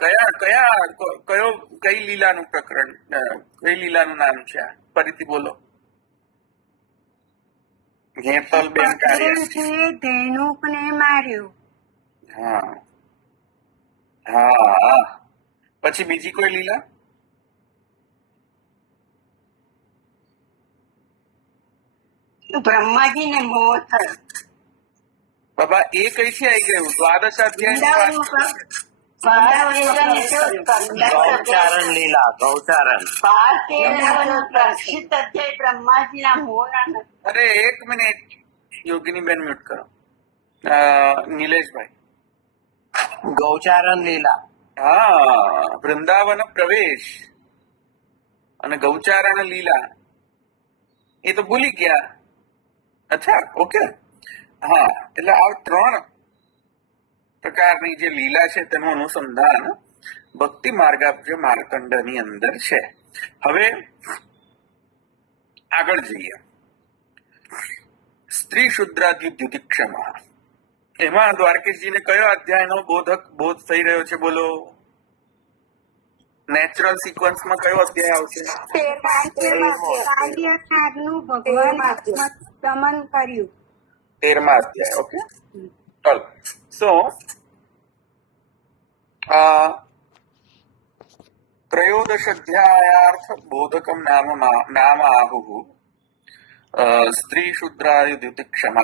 કયા કયા કયો કઈ લીલાનું પ્રકરણ, કઈ લીલાનું નામ છે આ? ફરીથી બોલો. હેતલ બેન કારિયા. ધેનુકને માર્યું. હા હા. પછી બીજી કોઈ લીલા? બ્રહ્માજીને મોહ થયો. બાબા એ કઈથી આવી ગયું? દ્વાદશ ગૌચારણ લીલા, ગૌચારણ. પ્રક્ષિત અધ્યાય બ્રહ્માજીના મોહના. અરે એક મિનિટ, યોગીની બેન મ્યુટ કરો. નિલેશભાઈ. ગૌચારણ લીલા. હા, વૃંદાવન પ્રવેશ અને ગૌચારણ લીલા એ તો ભૂલી ગયા. અચ્છા, ઓકે. હા, એટલે આ 3 પ્રકારની જે લીલા છે તેનું અનુસંધાન ભક્તિ માર્ગાબ્જ માર્કંડની અંદર છે. હવે આગળ જઈએ. સ્ત્રી શુદ્રાદ્યુતિક્ષમ, એમાં દ્વારકેશજીને કયો અધ્યાયનો બોધ થઈ રહ્યો છે? બોલો. નેચરલ સિક્વન્સમાં કયો અધ્યાય આવશે? ભગવાન દમન કર્યું. 13મા અધ્યાય. ઓકે, ચલો. સો ત્રયોદશ અધ્યાયાર્થ બોધકમ નામ આહુઃ સ્ત્રી શુદ્રાયુતિક્ષમ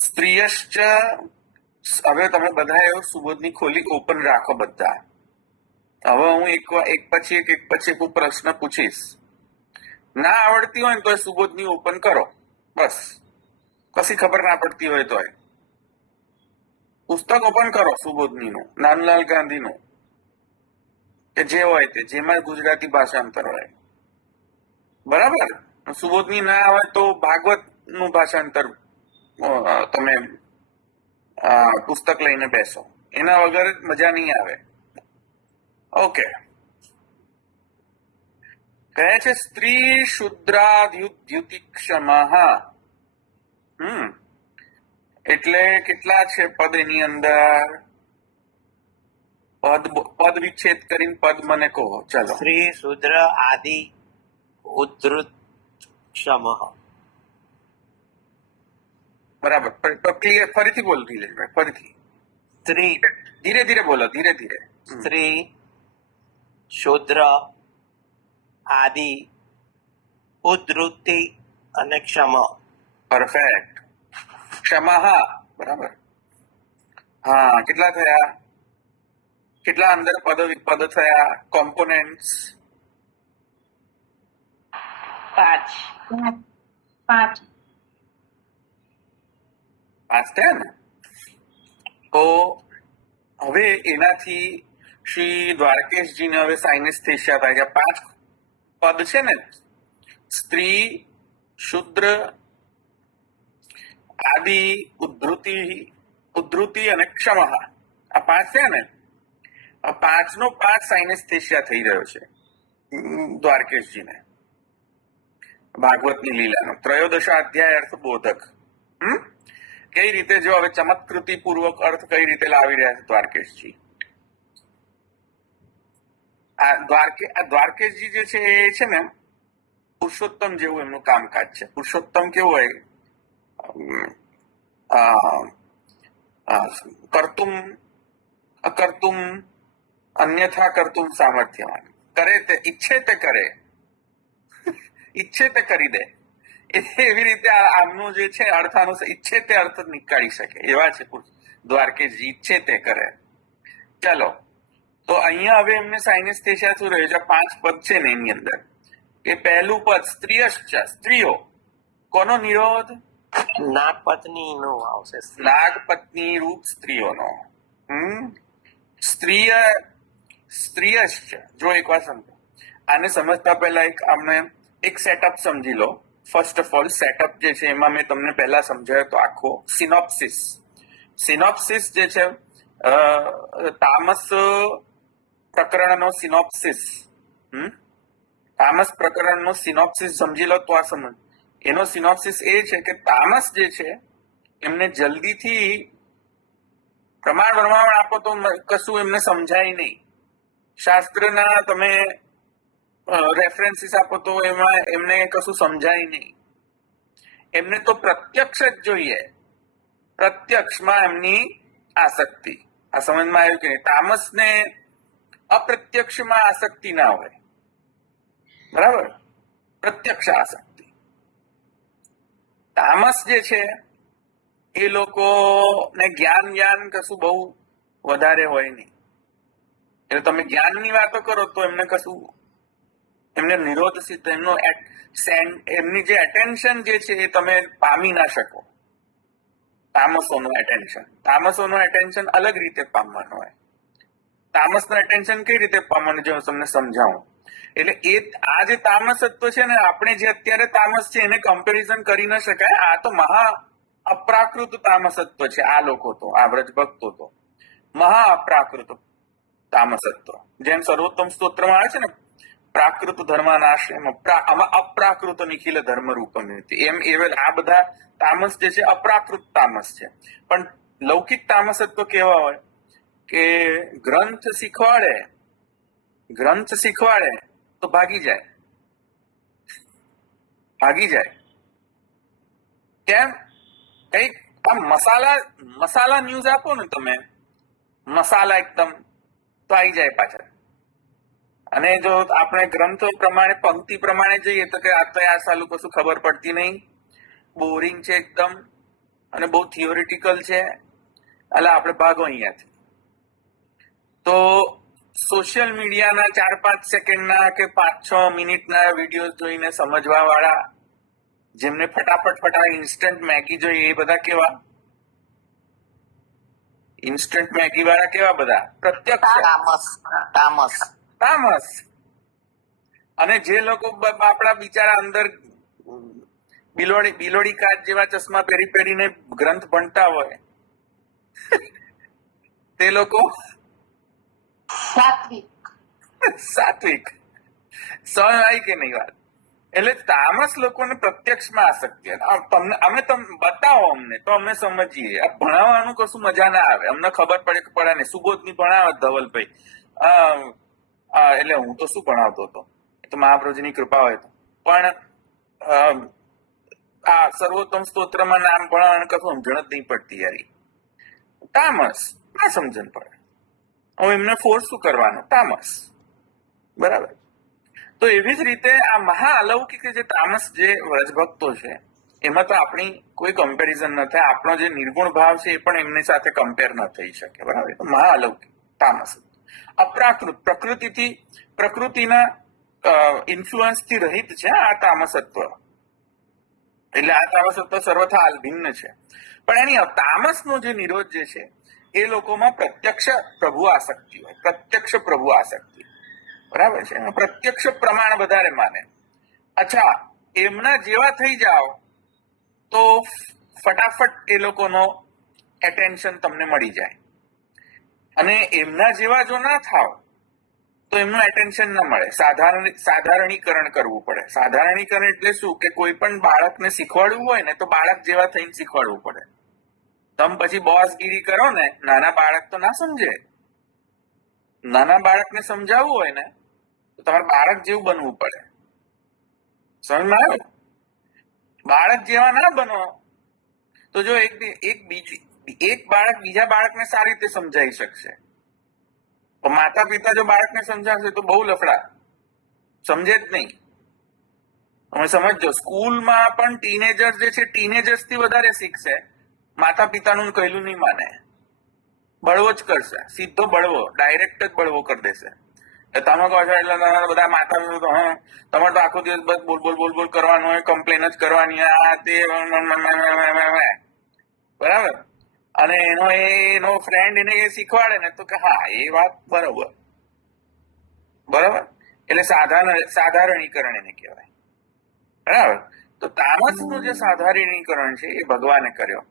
સ્ત્રીયશ્ચ. હવે તમે બધા એવું સુબોધની ખોલી ઓપન રાખો બધા. હવે હું એક પછી એક પ્રશ્ન પૂછીશ. ના આવડતી હોય ને તો સુબોધની ઓપન કરો, બસ. કશી ખબર ના પડતી હોય તો પુસ્તક ઓપન કરો સુબોધનીનું, નાનલાલ ગાંધીનું, કે જે હોય તે, જેમાં ગુજરાતી ભાષાંતર હોય. બરાબર. સુબોધની ના આવે તો ભાગવત નું ભાષાંતર તમે પુસ્તક લઈને બેસો, એના વગર મજા નહીં આવે. ઓકે. કહે છે સ્ત્રી શુદ્રાદ્યુતિક્ષમ. એટલે કેટલા છે પદ એની અંદર? પદ વિચ્છેદ કરીને પદ મને કહો. ચાલો. સ્ત્રી શુદ્ર આદિ ઉદ્ધૃત ક્ષમ. બરાબર. ક્લિયર? ફરીથી બોલો ધીરેશભાઈ, ફરીથી. સ્ત્રી, ધીરે ધીરે બોલો, ધીરે ધીરે. સ્ત્રી શુદ્ર આદિ ઉદ્ધૃતિ અને ક્ષમ. પરફેક્ટ. ક્ષમા. બરાબર. હા, કેટલા થયા? કેટલા અંદર પદ થયા? કોમ્પોનેન્ટ્સ 5 થયા ને? તો હવે એનાથી શ્રી દ્વારકેશજીને હવે સાઇનેસ્થેશિયા થાય છે. 5 પદ છે ને, સ્ત્રી, શુદ્ર, આદિ, ઉદ્ધૃતિ અને ક્ષમ. આ 5 છે ને? આ 5નો 5 સાઇનેસ્થેશિયા થઈ રહ્યો છે દ્વારકેશજીને ભાગવતની લીલાનો. ત્રયોદશ અધ્યાય અર્થ બોધક. કઈ રીતે? જો હવે ચમત્કૃતિ પૂર્વક અર્થ કઈ રીતે લાવી રહ્યા છે દ્વારકેશજી. આ દ્વારકેશજી જે છે એ છે ને પુરુષોત્તમ જેવું એમનું કામકાજ છે. પુરુષોત્તમ કેવું હોય? કર્તુમ અકર્તુમ અન્યથા કર્તુમ સામર્થ્યવાન. કરે તે ઈચ્છે તે કરે, ઈચ્છે તે કરી દે. એવી રીતે આમનું જે છે અર્થાનુસાર ઈચ્છે તે અર્થ નીકાળી શકે એવા છે દ્વારકેશજી. ઈચ્છે તે કરે. ચલો, તો અહીંયા હવે એમને સાઇનેસ્થેશિયા શું રહ્યું છે? 5 પદ છે ને એની અંદર, કે પહેલું પદ સ્ત્રીયશ્ચ, સ્ત્રીઓ. કોનો નિરોધ? નાગપત્ની નો આવશે. નાગપત્ની રૂપ સ્ત્રીઓનો. સ્ત્રીયશ્ચ. જો એક વાર સમજો. આને સમજતા પહેલા એક સેટઅપ સમજી લો. ફર્સ્ટ ઓફ ઓલ, સેટઅપ જે છે એમાં મેં તમને પહેલા સમજાવ્યો તો આખો સિનોપ્સિસ જે છે તામસ પ્રકરણનો સિનોપ્સિસ. તામસ પ્રકરણનો સિનોપ્સિસ સમજી લો તો આ સમજ. એનો સિનોપ્સિસ એ છે કે તામસ જે છે એમને જલ્દીથી પ્રમાણ આપો તો કશું એમને સમજાય નહીં. શાસ્ત્રના તમે રેફરન્સીસ આપો તો એમાં એમને કશું સમજાય નહીં. એમને તો પ્રત્યક્ષ જ જોઈએ. પ્રત્યક્ષમાં એમની આસક્તિ. આ સમજમાં આવ્યું કે નહીં? તામસને અપ્રત્યક્ષમાં આસક્તિ ના હોય, બરાબર? પ્રત્યક્ષ આસક્તિ. તામસ જે છે એ લોકોને જ્ઞાન કશું બહુ વધારે હોય નહીં. એટલે તમે જ્ઞાનની વાતો કરો તો એમને કશું, એમને નિરોધ સિદ્ધ, એમની જે એટેન્શન જે છે એ તમે પામી ના શકો. તામસોનું એટેન્શન અલગ રીતે પામવાનું હોય. તામસનું એટેન્શન કઈ રીતે પામવાનું જો હું તમને સમજાવું. એટલે આ જે તામસત્વ છે ને, આપણે જે અત્યારે તામસ છે એને કમ્પેરિઝન કરી ન શકાય. આ તો મહા અપ્રાકૃત તામસત્વ છે. આ લોકો તો, આ વ્રજ ભક્તો તો મહા અપ્રાકૃત તામસત્વ. જેમ સર્વોત્તમ સ્તોત્રમાં આવે છે ને, પ્રાકૃત ધર્માનાશ, આમાં અપ્રાકૃત નિખિલ ધર્મ રૂપમ. એમ આ બધા તામસ જે છે અપ્રાકૃત તામસ છે. પણ લૌકિક તામસત્વ કેવા હોય કે ગ્રંથ શીખવાડે તો ભાગી જાય. કેમ? કઈક આમ મસાલા ન્યૂઝ આપો ને તમે, મસાલા એકદમ, તો આવી જાય પાછળ. અને જો આપણે ગ્રંથો પ્રમાણે, પંક્તિ પ્રમાણે જઈએ તો કે આ સાલું કશું ખબર પડતી નહીં, બોરિંગ છે એકદમ, અને બહુ થિયોરિટિકલ છે, એટલે આપણે ભાગો અહીંયાથી. તો સોશિયલ મીડિયાના 4-5 સેકન્ડના કે 5-6 મિનિટના વિડીયો જોઈને સમજવા વાળા, જેમને ફટાફટ ઇન્સ્ટન્ટ મેગી જોઈએ, એ બધા કેવા? ઇન્સ્ટન્ટ મેગી વાળા કેવા? બધા પ્રત્યક્ષ તામસ. અને જે લોકો આપણા બિચારા અંદર બિલોડી કાચ જેવા ચશ્મા પહેરીને ગ્રંથ ભણતા હોય તે લોકો સાત્વિક. સમજ આવી કે નહીં વાત? એટલે તામસ લોકોને પ્રત્યક્ષમાં આસક્તિ. અમે બતાવો અમને તો અમે સમજીએ. આ ભણાવવાનું કશું મજા ના આવે, અમને ખબર પડે ને. સુબોધની ભણાવે ધવલભાઈ, એટલે હું તો શું ભણાવતો હતો, એ તો મહાપ્રભુજીની કૃપા હોય તો. પણ આ સર્વોત્તમ સ્તોત્રમાં નામ ભણાવવાનું કશું સમજણ જ નહીં પડતી યારી. તામસ ના સમજણ પડે. હું એમને ફોર્સ શું કરવાનો? તામસ. બરાબર. તો એવી જ રીતે આ મહા અલૌકિક જે તામસ જે વ્રજભક્તો છે, એમાં તો આપણી કોઈ કમ્પેરિઝન ન થાય. આપણો જે નિર્ગુણ ભાવ છે એ પણ એમની સાથે કમ્પેર ન થઈ શકે. બરાબર. તો મહા અલૌકિક તામસ. અપ્રાકૃત, પ્રકૃતિના ઇન્ફ્લુઅન્સથી રહિત છે આ તામસત્વ. એટલે આ તામસત્વ સર્વથા ભિન્ન છે. પણ એની તામસનો જે નિરોધ જે છે એ લોકોમાં પ્રત્યક્ષ પ્રભુ આસક્તિ હોય. બરાબર છે. પ્રત્યક્ષ પ્રમાણ વધારે માને. અચ્છા, એમના જેવા થઈ જાઓ તો ફટાફટ એ લોકોનો એટેન્શન તમને મળી જાય. અને એમના જેવા જો ના થાવ તો એમનું એટેન્શન ના મળે. સાધારણીકરણ કરવું પડે. સાધારણીકરણ એટલે શું? કે કોઈ પણ બાળકને શીખવાડવું હોય ને તો બાળક જેવા થઈને શીખવાડવું પડે. તમે પછી બોસગીરી કરો ને, નાના બાળક તો ના સમજે. નાના બાળકને સમજાવવું હોય ને તો તમારે બાળક જેવું બનવું પડે. સમજમાં આવ્યું? બાળક જેવા ના બનો તો જો એક બાળક બીજા બાળકને સારી રીતે સમજાવી શકશે. માતા પિતા જો બાળકને સમજાવશે તો બહુ લફડા, સમજે જ નહીં. તમે સમજો, સ્કૂલમાં પણ ટીનેજર્સ જે છે ટીનેજર્સ થી વધારે શીખશે. માતા પિતાનું કહેલું નહીં માને, બળવો જ કરશે. સીધો બળવો, ડાયરેક્ટ જ બળવો કરી દેશે. તમે કહો છો એટલે તમારા બધા માતા પિતા તમારે તો આખો દિવસ બસ બોલ કરવાનું હોય, કમ્પ્લેન જ કરવાની, આ તે, બરાબર. અને એનો ફ્રેન્ડ એને એ શીખવાડે ને તો કે હા એ વાત બરોબર. એટલે સાધારણીકરણ એને કહેવાય. બરાબર. તો તામસનું જે સાધારણીકરણ છે એ ભગવાને કર્યો.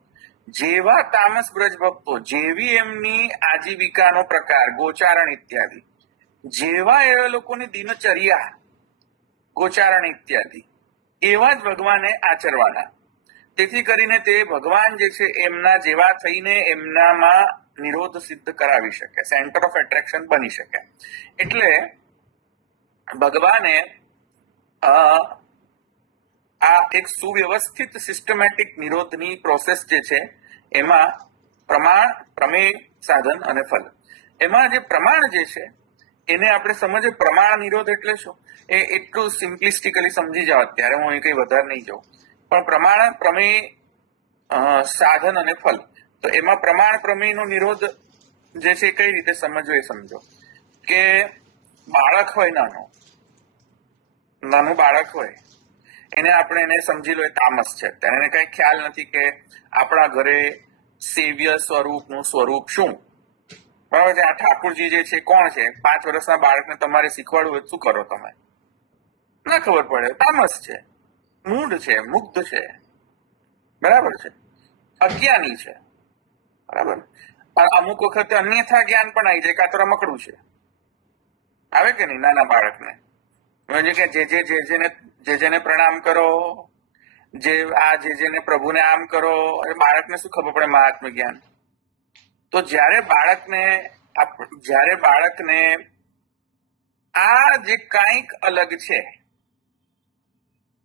જેવા તામસ બ્રજ ભક્તો, જેવી એમની આજીવિકાનો પ્રકાર, ગોચારણ ઇત્યાદિ, જેવા એ લોકોની દિનચર્યા, ગોચારણ ઇત્યાદિ, એવા જ ભગવાને આચરવાના. તેથી કરીને તે ભગવાન જે છે એમના જેવા થઈને એમનામાં નિરોધ સિદ્ધ કરાવી શકે, સેન્ટર ઓફ એટ્રેક્શન બની શકે. એટલે ભગવાને આ એક સુવ્યવસ્થિત સિસ્ટમેટિક નિરોધની પ્રોસેસ જે છે એમાં પ્રમાણ, પ્રમેય, સાધન અને ફલ. એમાં જે પ્રમાણ જે છે એને આપણે સમજીએ. પ્રમાણ નિરોધ એટલે શું એ એટલું સિમ્પ્લિસ્ટિકલી સમજી જાવ અત્યારે, હું એ કઈ વધારે નહીં જાઉં. પણ પ્રમાણ, પ્રમેય, સાધન અને ફલ. તો એમાં પ્રમાણ પ્રમેયનો નિરોધ જે છે એ કઈ રીતે સમજવો એ સમજો. કે બાળક હોય, નાનું બાળક હોય, એને આપણે એને સમજી લો એ તામસ છે. ત્યારે એને કઈ ખ્યાલ નથી કે આપણા ઘરે સેવ્ય સ્વરૂપનું સ્વરૂપ શું. બરાબર છે. આ ઠાકુરજી જે છે કોણ છે? 5 વર્ષના બાળકને તમારે શીખવાડવું હોય શું કરો તમે? ના ખબર પડે. તામસ છે, મૂઢ છે, મુગ્ધ છે. બરાબર છે, અજ્ઞાની છે. બરાબર. અમુક વખતે અન્યથા જ્ઞાન પણ આવી જાય કે આ તો રમકડું છે. આવે કે નહીં નાના બાળકને? કે જેને પ્રણામ કરો, જેને પ્રભુને આમ કરો. બાળકને શું ખબર પડે મહાત્મ જ્ઞાન? તો જ્યારે બાળકને આ જે કાંઈક અલગ છે,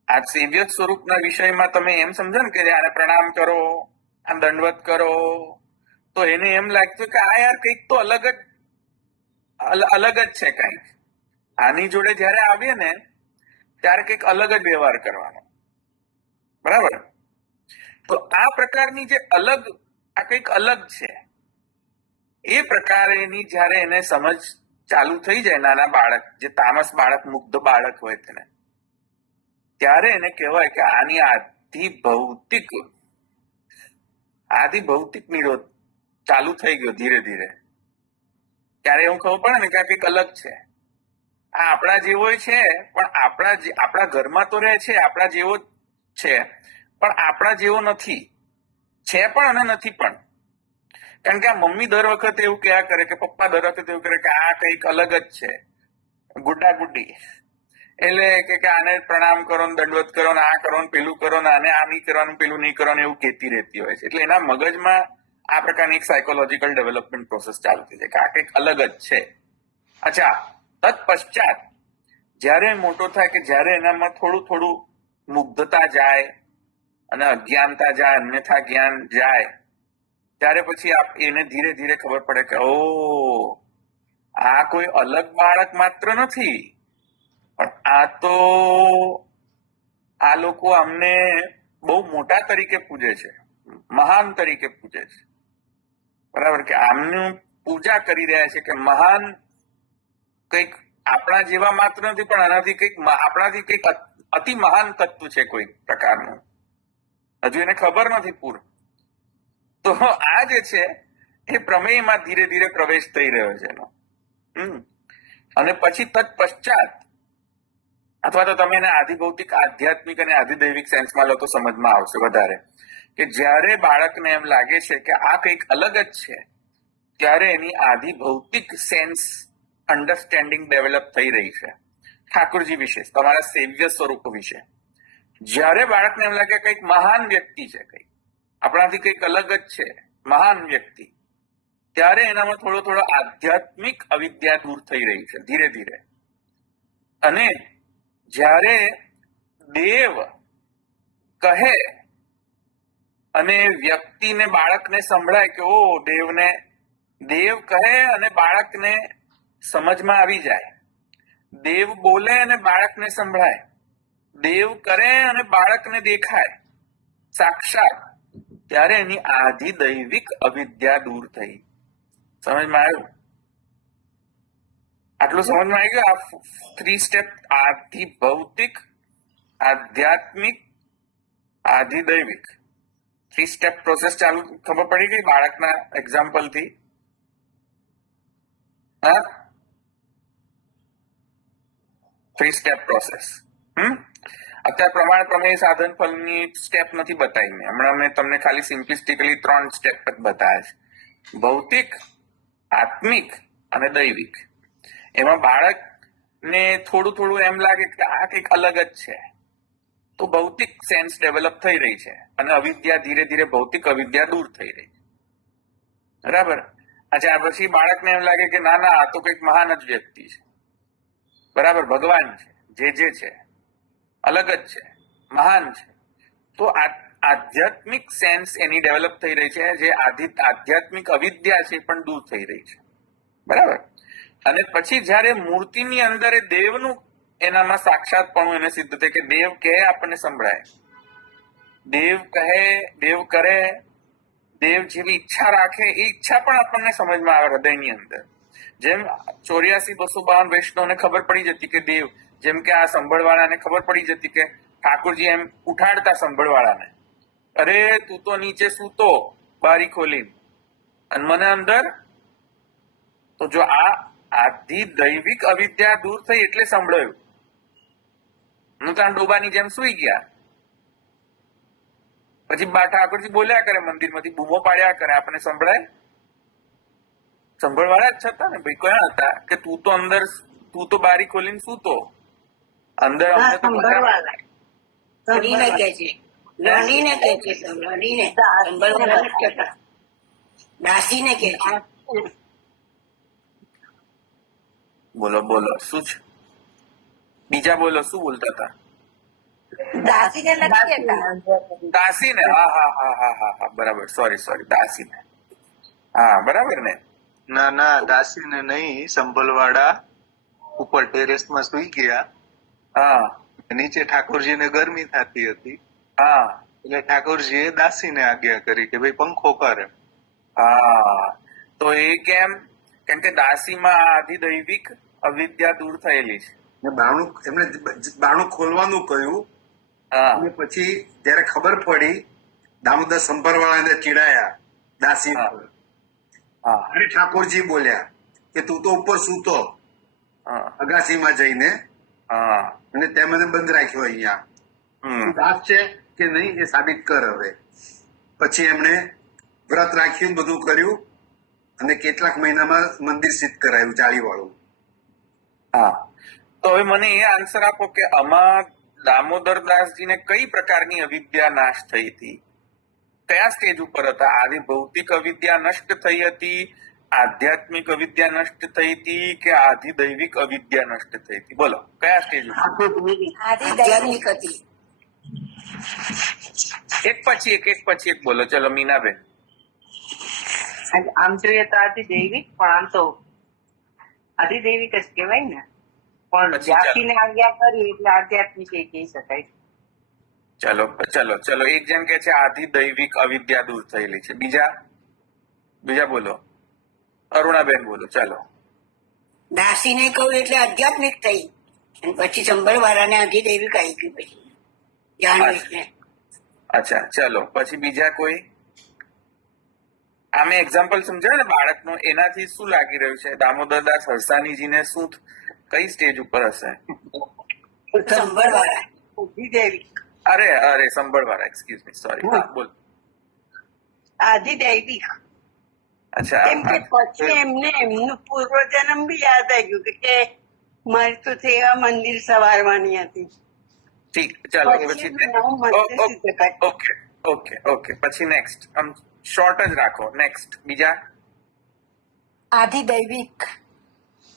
આ સેવ્ય સ્વરૂપના વિષયમાં તમે એમ સમજો ને કે આને પ્રણામ કરો, આ દંડવત કરો, તો એને એમ લાગતું કે આ યાર કંઈક તો અલગ જ છે. કંઈક આની જોડે જયારે આવીએ ને ત્યારે કંઈક અલગ જ વ્યવહાર કરવાનો. બરાબર. તો આ પ્રકારની જે આ કંઈક અલગ છે એ પ્રકારેની જયારે એને સમજ ચાલુ થઈ જાય, નાના બાળક, જે તામસ બાળક, મુગ્ધ બાળક હોય તેને, ત્યારે એને કહેવાય કે આની આદિ ભૌતિક નિરોધ ચાલુ થઈ ગયો ધીરે ધીરે. ત્યારે એવું ખબર પડે ને કે આ કંઈક અલગ છે. આ આપણા જેવો છે, પણ આપણા ઘરમાં તો રહે છે, આપણા જેવો છે, પણ આપણા જેવો નથી. છે પણ અને નથી પણ. કારણ કે આ મમ્મી દર વખતે એવું કહ્યા કરે કે પપ્પા દર વખતે એવું કરે કે આ કંઈક અલગ જ છે, ગુड्डा ગુड्डी. એટલે કે આને પ્રણામ કરો ને દંડવત કરો ને આ કરો ને પેલું કરો ને આને આ નહીં કરવાનું પેલું નહીં કરવાનું એવું કહેતી રહેતી હોય છે. એટલે એના મગજમાં આ પ્રકારની એક સાયકોલોજીકલ ડેવલપમેન્ટ પ્રોસેસ ચાલુ થઈ જાય કે આ કંઈક અલગ જ છે. અચ્છા, તત્પશ્ચાત જ્યારે મોટો થાય કે જ્યારે એનામાં થોડું મુગ્ધતા જાય અને અજ્ઞાનતા જાય, અન્યથા જ્ઞાન જાય, ત્યારે પછી એને ધીરે ધીરે ખબર પડે કે ઓ આ કોઈ અલગ બાળક માત્ર નથી, પણ આ તો આ લોકો અમને બહુ મોટા તરીકે પૂજે છે, મહાન તરીકે પૂજે છે. બરાબર. કે આમનું પૂજા કરી રહ્યા છે કે મહાન કંઈક આપણા જેવા માત્ર નથી, પણ આનાથી આપણાથી કંઈક અતિ મહાન તત્વ છે કોઈ પ્રકારનું. હજુ એને ખબર નથી પૂર. તો આ જે છે એ પ્રમેયમાં ધીરે ધીરે પ્રવેશ થઈ રહ્યો છે એનો. અને પછી તત્પશ્ચાત, અથવા તો તમે એને આધિભૌતિક, આધ્યાત્મિક અને આધિદૈવિક સેન્સમાં લો તો સમજમાં આવશે વધારે. કે જ્યારે બાળકને એમ લાગે છે કે આ કંઈક અલગ જ છે, ત્યારે એની આધિભૌતિક સેન્સ, અન્ડરસ્ટેન્ડિંગ ડેવલપ થઈ રહી છે ઠાકોરજી વિશે, તમારા સેવ્ય સ્વરૂપ વિશે. જ્યારે બાળકને એમ લાગે કંઈક મહાન વ્યક્તિ છે, કંઈક આપણાથી કંઈક અલગ જ છે, મહાન વ્યક્તિ, ત્યારે એનામાં થોડો આધ્યાત્મિક અવિદ્યા દૂર થઈ રહી છે ધીરે ધીરે. અને જ્યારે દેવ કહે અને વ્યક્તિને, બાળકને સંભળાય કે ઓ દેવ કહે અને બાળકને સમજમાં આવી જાય, દેવ બોલે અને બાળકને સંભળાય, દેવ કરે અને બાળકને દેખાય સાક્ષાત, ત્યારે એની આધિદૈવિક અવિદ્યા દૂર થઈ. સમજમાં આવ્યું? આટલું સમજમાં આવી ગયું? આ 3 સ્ટેપ, આધિભૌતિક, આધ્યાત્મિક, આધિદૈવિક, 3 સ્ટેપ પ્રોસેસ ચાલુ ખબર પડી ગઈ બાળકના એક્ઝામ્પલ થી? હા, 3 સ્ટેપ પ્રોસેસ. અત્યારે પ્રમાણ, પ્રમેય, સાધન, ફલની સ્ટેપ નથી બતાવી મેં. હમણાં મેં તમને ખાલી સિમ્પ્લિસ્ટિકલી 3 સ્ટેપ જ બતાવ્યા છે. ભૌતિક, આત્મિક અને દૈવિક. એમાં બાળકને થોડું એમ લાગે કે આ કંઈક અલગ જ છે, તો ભૌતિક સેન્સ ડેવલપ થઈ રહી છે અને અવિદ્યા ધીરે ધીરે ભૌતિક અવિદ્યા દૂર થઈ રહી છે. બરાબર. અચ્છા પછી બાળકને એમ લાગે કે ના ના આ તો કંઈક મહાન જ વ્યક્તિ છે, બરાબર, ભગવાન છે, જે છે અલગ જ છે, મહાન છે. તો આધ્યાત્મિક સેન્સ એની ડેવલપ થઈ રહી છે, જે આધ્યાત્મિક અવિદ્યા છે એ પણ દૂર થઈ રહી છે, બરાબર. અને પછી જયારે મૂર્તિની અંદર એ દેવનું એનામાં સાક્ષાતપણું એને સિદ્ધ થાય કે દેવ કહે આપણને સંભળાય, દેવ કહે, દેવ કરે, દેવ જેવી ઈચ્છા રાખે એ ઈચ્છા પણ આપણને સમજમાં આવે હૃદયની અંદર. જેમ 84-252 વૈષ્ણવને ખબર પડી જતી કે દેવ, જેમ કે આ સંભળવાળાને ખબર પડી જતી કે ઠાકોરજી એમ ઉઠાડતા સંભળવાળાને, અરે તું તો નીચે સૂતો બારી ખોલીને અને મને અંદર. તો જો આ આધિ દૈવિક અવિદ્યા દૂર થઈ એટલે સંભળાયું, હું ત્યાં ડોબાની જેમ સુઈ ગયા. પછી ઠાકોરજી બોલ્યા કરે મંદિરમાંથી, બૂમો પાડ્યા કરે, આપણને સંભળાય? સંભળવાળા જ હતા ને ભાઈ, કયા હતા કે તું તો અંદર, તું તો બારી ખોલીને સૂતો અંદર, અમને તો સંભળવાળા રડીને કે છે, રડીને કે છે, રડીને સંભળવાળા નથી કહેતા, દાસીને કે છે. બોલો બોલો શું છે બીજા, બોલો શું બોલતા હતા? દાસીને નથી કહેતા. દાસીને, હા હા હા હા હા હા બરાબર, સોરી દાસીને, હા બરાબર ને. ના ના, દાસીને નહીં, સંભલવાડા ઉપર ટેરેસમાં સુઈ ગયા. હા નીચે ઠાકોરજીને ગરમી થતી હતી, હા એટલે ઠાકોરજીએ દાસીને આજ્ઞા કરી કે ભાઈ પંખો કરે. હા. તો એ કેમ? કેમ કે દાસીમાં આધિદૈવિક અવિદ્યા દૂર થયેલી છે. ને બારણું એમને બારણું ખોલવાનું કહ્યું. હા અને પછી જયારે ખબર પડી, દામોદર સંભરવાળા એને ચીડાયા દાસી હા. પર. હા અને ઠાકોરજી બોલ્યા કે તું તો ઉપર સૂતો હા અગાસીમાં જઈને, હા અને તે મને બંધ રાખ્યો અહીંયા. હમ દાસ છે કે નહીં એ સાબિત કર હવે. પછી એમણે વ્રત રાખ્યું, બધું કર્યું, અને કેટલાક મહિનામાં મંદિર સિદ્ધ કરાયું ચાળીવાળું. હા. તો હવે મને એ આન્સર આપો કે આમાં દામોદરદાસજીને કઈ પ્રકારની અવિદ્યા નાશ થઈ હતી? કયા સ્ટેજ ઉપર હતા? આદિ ભૌતિક અવિદ્યા નષ્ટ થઈ હતી, આધ્યાત્મિક અવિદ્યા નષ્ટ થઈ હતી, કે આધિ દૈવિક અવિદ્યા નષ્ટ થઈ હતી? બોલો કયા સ્ટેજ ઉપર? આધ્યાત્મિક હતી. એક પછી એક બોલો. ચલો મીનાબેન. આમ જોઈએ તો આધિદૈવિક, પણ આમ તો આધિદૈવિક જ કહેવાય ને, પણ પછી ચાલો. જાતિને આજ્ઞા કરી એટલે આધ્યાત્મિક એ કહી શકાય. ચલો ચલો ચલો, એક જણ કે છે આધિ દૈવિક અવિદ્યા દૂર થયેલી છે, બીજા બોલો. અરુણાબેન બોલો. ચાલો. દાસીને કહ્યું એટલે આધ્યાત્મિક થઈ, અને પછી સંભળવાળાને આધિદૈવિક આવી ગયું. પછી જાણવીને અચ્છા ચલો, પછી બીજા કોઈ? આ મેં એક્ઝામ્પલ સમજાય ને બાળકનું, એનાથી શું લાગી રહ્યું છે? દામોદરદાસ હરસાણીજીને શું, કઈ સ્ટેજ ઉપર હશે? સંભળવાળા આધિદૈવિક અરે સંભળવાળા, એક્સક્યુઝ મી, સોરી. હા બોલ. આધિદૈવિક અચ્છા કેમ કે પછી એમને એમનું પૂર્વજન્મ બી યાદ આવી ગયું કે મારી તો સેવા મંદિર સવારવાની હતી. ઠીક, ચાલો પછી પછી એમનું નામ મંદિર સિદ્ધ કર્યું. ઓકે પછી નેક્સ્ટ, આમ શોર્ટ જ રાખો. નેક્સ્ટ બીજા. આધિદૈવિક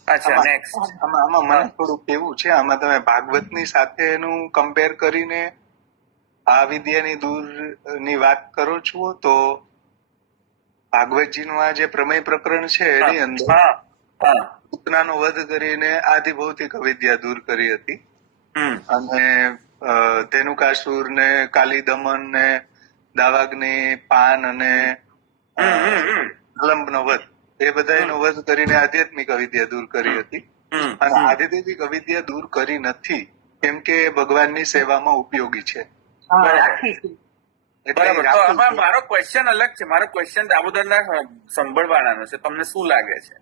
અચ્છા નેક્સ્ટ. આમાં મને થોડું કેવું છે, આમાં તમે ભાગવતની સાથે એનું કમ્પેર કરીને આ વિદ્યાની દૂરની વાત કરો છો, તો ભાગવતજીનું આ જે પ્રમેય પ્રકરણ છે એની અંદર હા હા પૂતનાનો વધ કરીને આદિ ભૌતિક અવિદ્યા દૂર કરી હતી. હમ અને ધેનુકાસુર ને કાલી દમન ને દાવાગ્નિ પાન અને કલંબનો વધ, એ બધા એનો વધ કરીને આધ્યાત્મિક અવિદ્યા દૂર કરી હતી. અને આધ્યાત્મિક અવિદ્યા દૂર કરી નથી, કેમ કે એ ભગવાનની સેવામાં ઉપયોગી છે. એટલે બરાબર. તો રાખવું આમાં જોઈએ. મારો ક્વેશ્ચન અલગ છે. મારો ક્વેશ્ચન દામોદરના સંભળવાળાનો છે. તમને શું લાગે છે?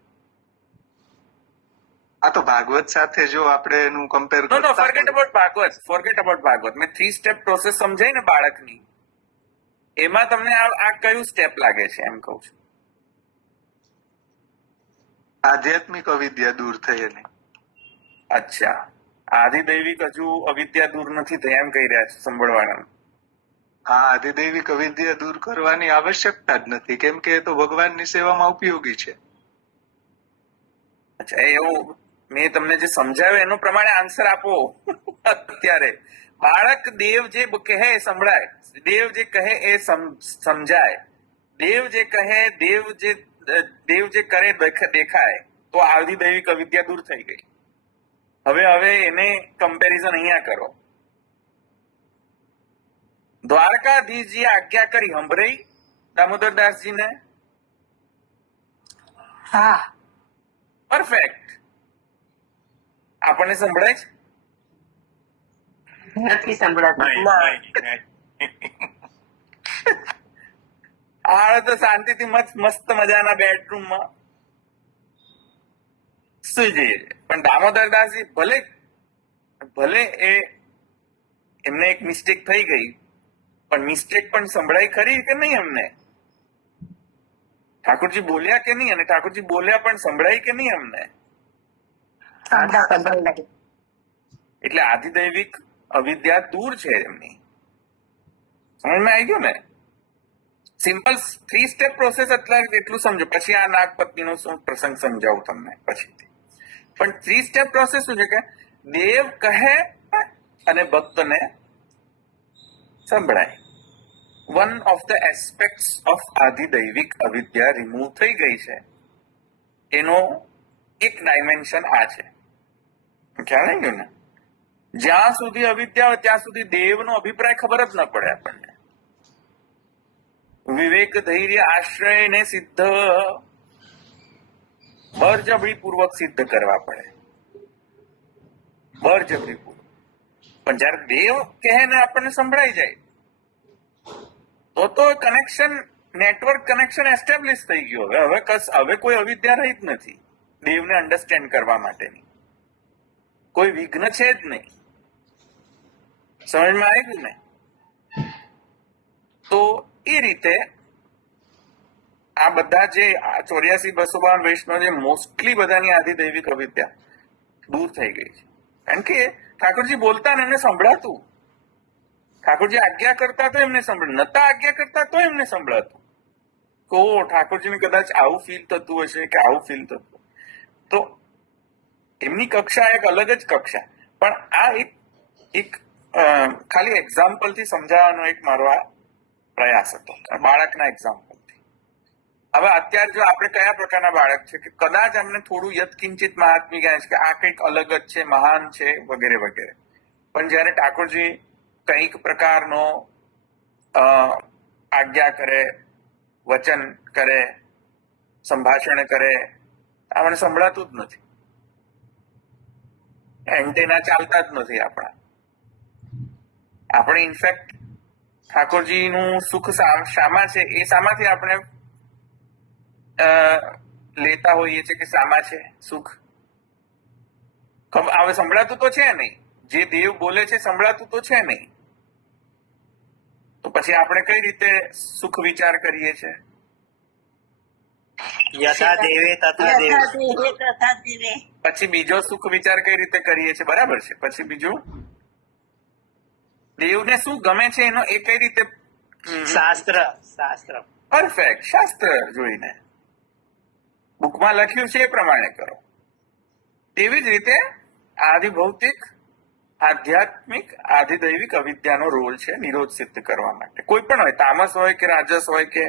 આ તો ભાગવત સાથે જો આપણે એનું compare no forget about Bhagwat. મેં 3 સ્ટેપ પ્રોસેસ સમજાઈ ને બાળકની, એમાં તમને આ કયું સ્ટેપ લાગે છે એમ કહું છું. આધ્યાત્મિક અવિદ્યા દૂર થઈ એની. અચ્છા, આધિદૈવિક હજુ અવિદ્યા દૂર નથી થઈ એમ કહી રહ્યા છે સંભળવાળાનું. હા, આધિદૈવિક અવિદ્યા દૂર કરવાની આવશ્યકતા જ નથી, કેમ કે એ તો ભગવાનની સેવામાં ઉપયોગી છે. અચ્છા એવું મેં તમને જે સમજાવ્યું એનું પ્રમાણે આન્સર આપો અત્યારે. બાળક દેવ જે કહે એ સંભળાય, દેવ જે કહે એ સમજાય, દેવ જે કહે, દેવ જે કરે દેખાય. તો આદિ દૈવિક અવિદ્યા દૂર થઈ ગઈ. હવે એને કમ્પેરિઝન અહીંયા કરો. દ્વારકાધીશજી આજ્ઞા કરી સંભળાઈ દામોદરદાસજીને? હા. પરફેક્ટ. આપણને સંભળાય છે? નથી સંભળાતું. આ તો શાંતિથી મસ્ત મજાના બેડરૂમમાં સુઈ જઈએ. પણ દામોદરદાસજી ભલે એમને એક મિસ્ટેક થઈ ગઈ, પણ મિસ્ટેક પણ સંભળાઈ ખરી કે નહીં એમને? ઠાકોરજી બોલ્યા કે નહીં? અને ઠાકોરજી બોલ્યા પણ સંભળાઈ કે નહીં એમને? એટલે આધિદૈવિક અવિદ્યા દૂર છે એમની. સમજમાં આવી ગયું ને? સિમ્પલ 3 સ્ટેપ પ્રોસેસ એટલું સમજો. પછી આ નાગપત્નીનો શું પ્રસંગ સમજાવું તમને પછીથી. પણ 3 સ્ટેપ પ્રોસેસ શું છે કે દેવ કહે અને ભક્તને સંભળાય. One of the aspects of આધિદૈવિક અવિદ્યા રિમૂવ થઈ ગઈ છે. એનો એક ડાયમેન્શન આ છે. ખ્યાલ આવી ગયો ને? જ્યાં સુધી અવિદ્યા હોય ત્યાં સુધી દેવનો અભિપ્રાય ખબર જ ન પડે આપણને. વિવેક ધૈર્ય આશ્રયને સિદ્ધ બળજબરી પૂર્વક સિદ્ધ કરવા પડે. બળજબરી પૂર્વક. પણ જયારે દેવ કહે ને આપણને સંભળાઈ જાય તો કનેક્શન, નેટવર્ક કનેક્શન એસ્ટેબ્લિશ થઈ ગયું. હવે કોઈ અવિદ્યા રહી જ નથી દેવને અન્ડરસ્ટેન્ડ કરવા માટેની. કોઈ વિઘ્ન છે જ નહીં. સમજમાં આવી ગયું ને? તો એ રીતે આ બધા જે 84-252 વૈષ્ણવ જે મોસ્ટલી બધાની આધિદૈવિક અવિદ્યા દૂર થઈ ગઈ છે. કારણ કે ઠાકોરજી બોલતા ને એમને સંભળાતું. ઠાકોરજી આજ્ઞા કરતા તો એમને સંભળાતું, નતા આજ્ઞા કરતા તો એમને સંભળાતું. તો ઠાકોરજીને કદાચ આવું ફીલ થતું હશે કે આવું ફીલ થતું. તો એમની કક્ષા એક અલગ જ કક્ષા. પણ આ એક ખાલી એક્ઝામ્પલથી સમજાવવાનો એક મારો આ પ્રયાસ હતો, બાળકના એક્ઝામ્પલથી. હવે અત્યારે જો આપણે કયા પ્રકારના બાળક છે કે કદાચ અમને થોડું યત્કિંચિત મહાત્મી જ્ઞાન છે કે આ કંઈક અલગ જ છે, મહાન છે, વગેરે વગેરે. પણ જયારે ઠાકોરજી કંઈક પ્રકારનો આજ્ઞા કરે, વચન કરે, સંભાષણ કરે, આપણે સંભળાતું જ નથી. એન્ટેના ચાલતા જ નથી આપણા. આપણે ઇનફેક્ટ ઠાકોરજીનું સુખ શામાં છે એ શામાંથી આપણે લેતા હોઈએ છીએ કે શામાં છે સુખ? હવે સંભળાતું તો છે નહીં. જે દેવ બોલે છે સંભળાતું તો છે નહીં. તો પછી આપણે કઈ રીતે સુખ વિચાર કરીએ છીએ? યથા દેવે તથા દેવે. પછી બીજો સુખ વિચાર કઈ રીતે કરીએ છીએ? બરાબર છે. પછી બીજું દેવને શું ગમે છે એનો એ કઈ રીતે? શાસ્ત્ર. પરફેક્ટ. શાસ્ત્ર જોઈને બુકમાં લખ્યું છે એ પ્રમાણે કરો. તેવી જ રીતે આધિભૌતિક, આધ્યાત્મિક, આધિદૈવિક અવિદ્યાનો રોલ છે નિરોધ સિદ્ધ કરવા માટે. કોઈ પણ હોય, તામસ હોય કે રાજસ હોય કે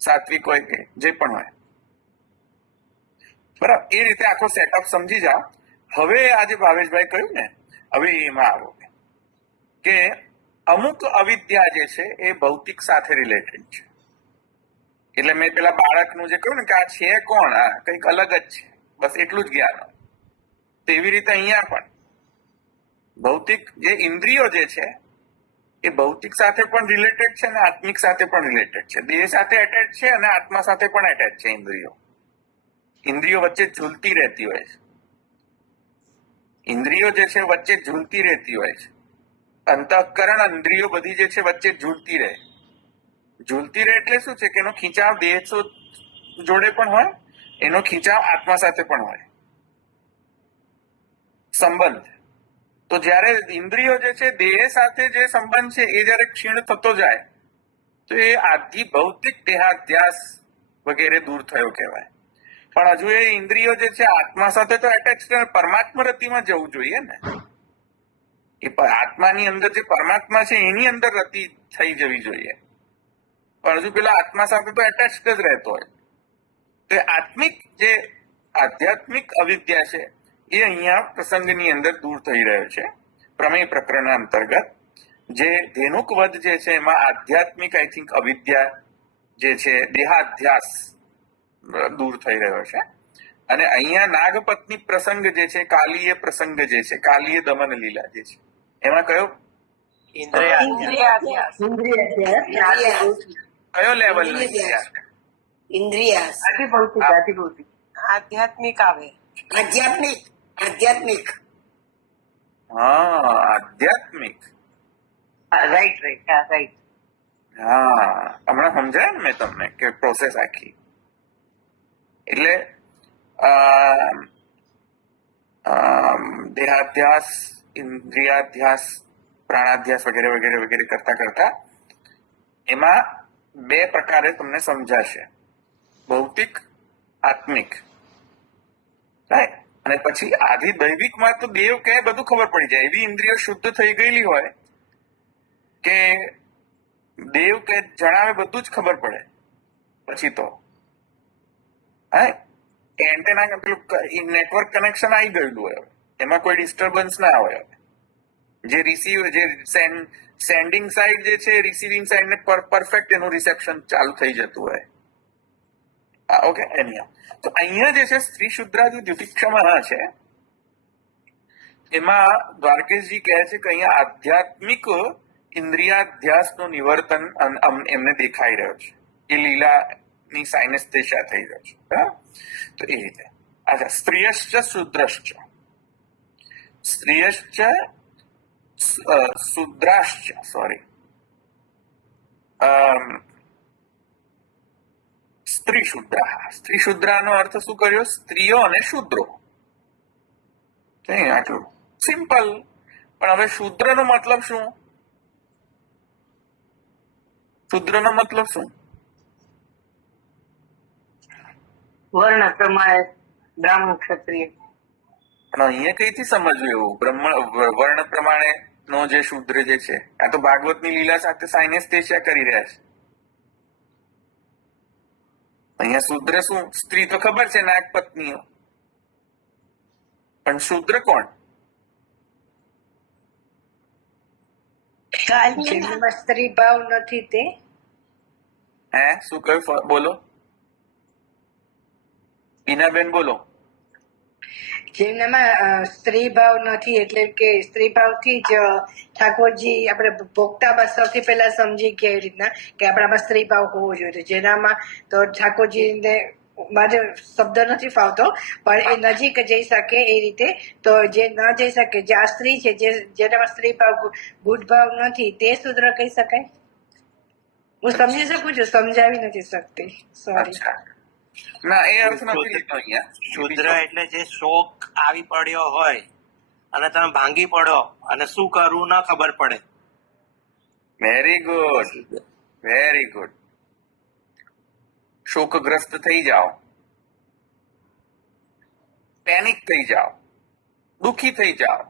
સાત્વિક હોય કે જે પણ હોય. બરાબર. એ રીતે આખો સેટઅપ સમજી જાઓ. હવે આજે ભાવેશભાઈ કહ્યું ને, હવે એમાં આવો કે અમુક અવિદ્યા જે છે એ ભૌતિક સાથે રિલેટેડ છે. એટલે મેં પેલા બાળકનું જે કહ્યું ને કે આ છે કોણ, આ કંઈક અલગ જ છે, બસ એટલું જ જ્ઞાન. તેવી રીતે અહીંયા પણ ભૌતિક જે ઇન્દ્રિયો જે છે એ ભૌતિક સાથે પણ રિલેટેડ છે અને આત્મિક સાથે પણ રિલેટેડ છે. દેહ સાથે એટેચ છે અને આત્મા સાથે પણ એટેચ છે. ઇન્દ્રિયો વચ્ચે ઝૂલતી રહેતી હોય છે. ઇન્દ્રિયો જે છે વચ્ચે ઝૂલતી રહેતી હોય છે. અંતઃકરણ ઇન્દ્રિયો બધી જે છે વચ્ચે ઝૂલતી રહે. ઝૂલતી રહે એટલે શું છે કે એનો ખીચાવ દેહ જોડે પણ હોય, એનો ખીચાવ આત્મા સાથે પણ હોય, સંબંધ. તો જયારે ઇન્દ્રિયો જે છે દેહ સાથે જે સંબંધ છે એ જયારે ક્ષીણ થતો જાય તો એ આદિ ભૌતિક દેહાધ્યાસ વગેરે દૂર થયો કહેવાય. પણ હજુ એ ઇન્દ્રિયો જે છે આત્મા સાથે તો એટેચ પરમાત્મા રતિમાં જવું જોઈએ ને. એ આત્માની અંદર જે પરમાત્મા છે એની અંદર રતિ થઈ જવી જોઈએ, પણ હજુ પેલા આત્મા સાથે તો એટેચ જ રહેતો હોય. તો આત્મિક જે આધ્યાત્મિક અવિદ્યા છે એ અહીંયા પ્રસંગની અંદર દૂર થઈ રહ્યો છે. પ્રમેય પ્રકરણ અંતર્ગત જે ધેનુક વધ જે છે એમાં આધ્યાત્મિક આઈ થિંક અવિદ્યા જે છે દેહાધ્યાસ દૂર થઈ રહ્યો છે. અને અહીંયા નાગપત્ની પ્રસંગ જે છે કાલીય પ્રસંગ જે છે કાલીય દમન લીલા જે છે એમાં કયો કયો લેવલ ઇન્દ્રિયાસ આધ્યાત્મિક આવે. આધ્યાત્મિક આધ્યાત્મિક હા આધ્યાત્મિક રાઈટ રાઈટ હા રાઈટ. હા હમણાં સમજાય ને મેં તમને કે પ્રોસેસ આખી. એટલે દેહાધ્યાસ ઇન્દ્રિયાધ્યાસ પ્રાણાધ્યાસ વગેરે વગેરે વગેરે કરતા કરતા એમાં બે પ્રકારે તમને સમજાશે, ભૌતિક આત્મિક. રાઈટ. અને પછી આધિ દૈવિકમાં તો દેવ કે બધું ખબર પડી જાય, એવી ઇન્દ્રિયો શુદ્ધ થઈ ગયેલી હોય કે દેવ કે જણાવે બધું જ ખબર પડે. પછી તો એન્ટેના પેલું નેટવર્ક કનેક્શન આવી ગયેલું હોય, એમાં કોઈ ડિસ્ટર્બન્સ ના હોય. જે સેન્ડિંગ સાઈડ જે છે રિસીવિંગ સાઈડ ને પરફેક્ટ એનું રિસેપ્શન ચાલુ થઈ જતું હોય. ઓકે. તો અહીંયા જે છે સ્ત્રી શુદ્રાદિ દ્યુતિક્ષમા છે એમાં દ્વારકેશજી કહે છે કે અહીંયા આધ્યાત્મિક ઇન્દ્રિયાધ્યાસ નું નિવર્તન એમને દેખાઈ રહ્યો છે. એ લીલાની સાઇનેસ્થેશિયા થઈ રહ્યો છે. તો એ રીતે અચ્છા સ્ત્રીયશ્ચ શુદ્રશ્ચ સ્ત્રીયશ્ચ શુદ્રાશ્ચ સ્ત્રી શુદ્રાનો અર્થ શું કર્યો? સ્ત્રીઓ અને શુદ્રો. આટલું સિમ્પલ. પણ હવે શુદ્રનો મતલબ શું? શુદ્રનો મતલબ શું? વર્ણ પ્રમાણે બ્રાહ્મણ ક્ષત્રિય. પણ અહીંયા કઈથી સમજવું એવું વર્ણ પ્રમાણે નો જે શુદ્ર જે છે? આ તો ભાગવતની લીલા સાથે સાઇનેસ્થેશિયા કરી રહ્યા છે. અહીંયા શુદ્ર શું? સ્ત્રી તો ખબર છે, નાગ પત્નીઓ. પણ શુદ્ર કોણ? જેનામાં સ્ત્રી ભાવ નથી તે. શું કહ્યું? બોલો ઈનાબેન, બોલો. જેનામાં સ્ત્રી ભાવ નથી, એટલે કે સ્ત્રી ભાવથી જ ઠાકોરજી આપણે ભોગતામાં સૌથી પહેલા સમજી કે એવી રીતના કે આપણામાં સ્ત્રી ભાવ હોવો જોઈએ. જેનામાં તો ઠાકોરજીને મારે શબ્દ નથી ફાવતો, પણ એ નજીક જઈ શકે એ રીતે. તો જે ન જઈ શકે, જે આ સ્ત્રી છે જેનામાં સ્ત્રી ભાવ ગુડ ભાવ નથી, તે શુદ્ર કહી શકાય. હું સમજી શકું છું, સમજાવી નથી શકતી. સોરી. ના, એ અર્થ નથી લીધો અહીંયા. શુદ્ર એટલે જે શોક આવી પડ્યો હોય અને તમે ભાંગી પડો અને શું કરવું ન ખબર પડે. Very good, very good. શોકગ્રસ્ત થઈ જાઓ, પેનિક થઈ જાઓ, દુઃખી થઈ જાઓ,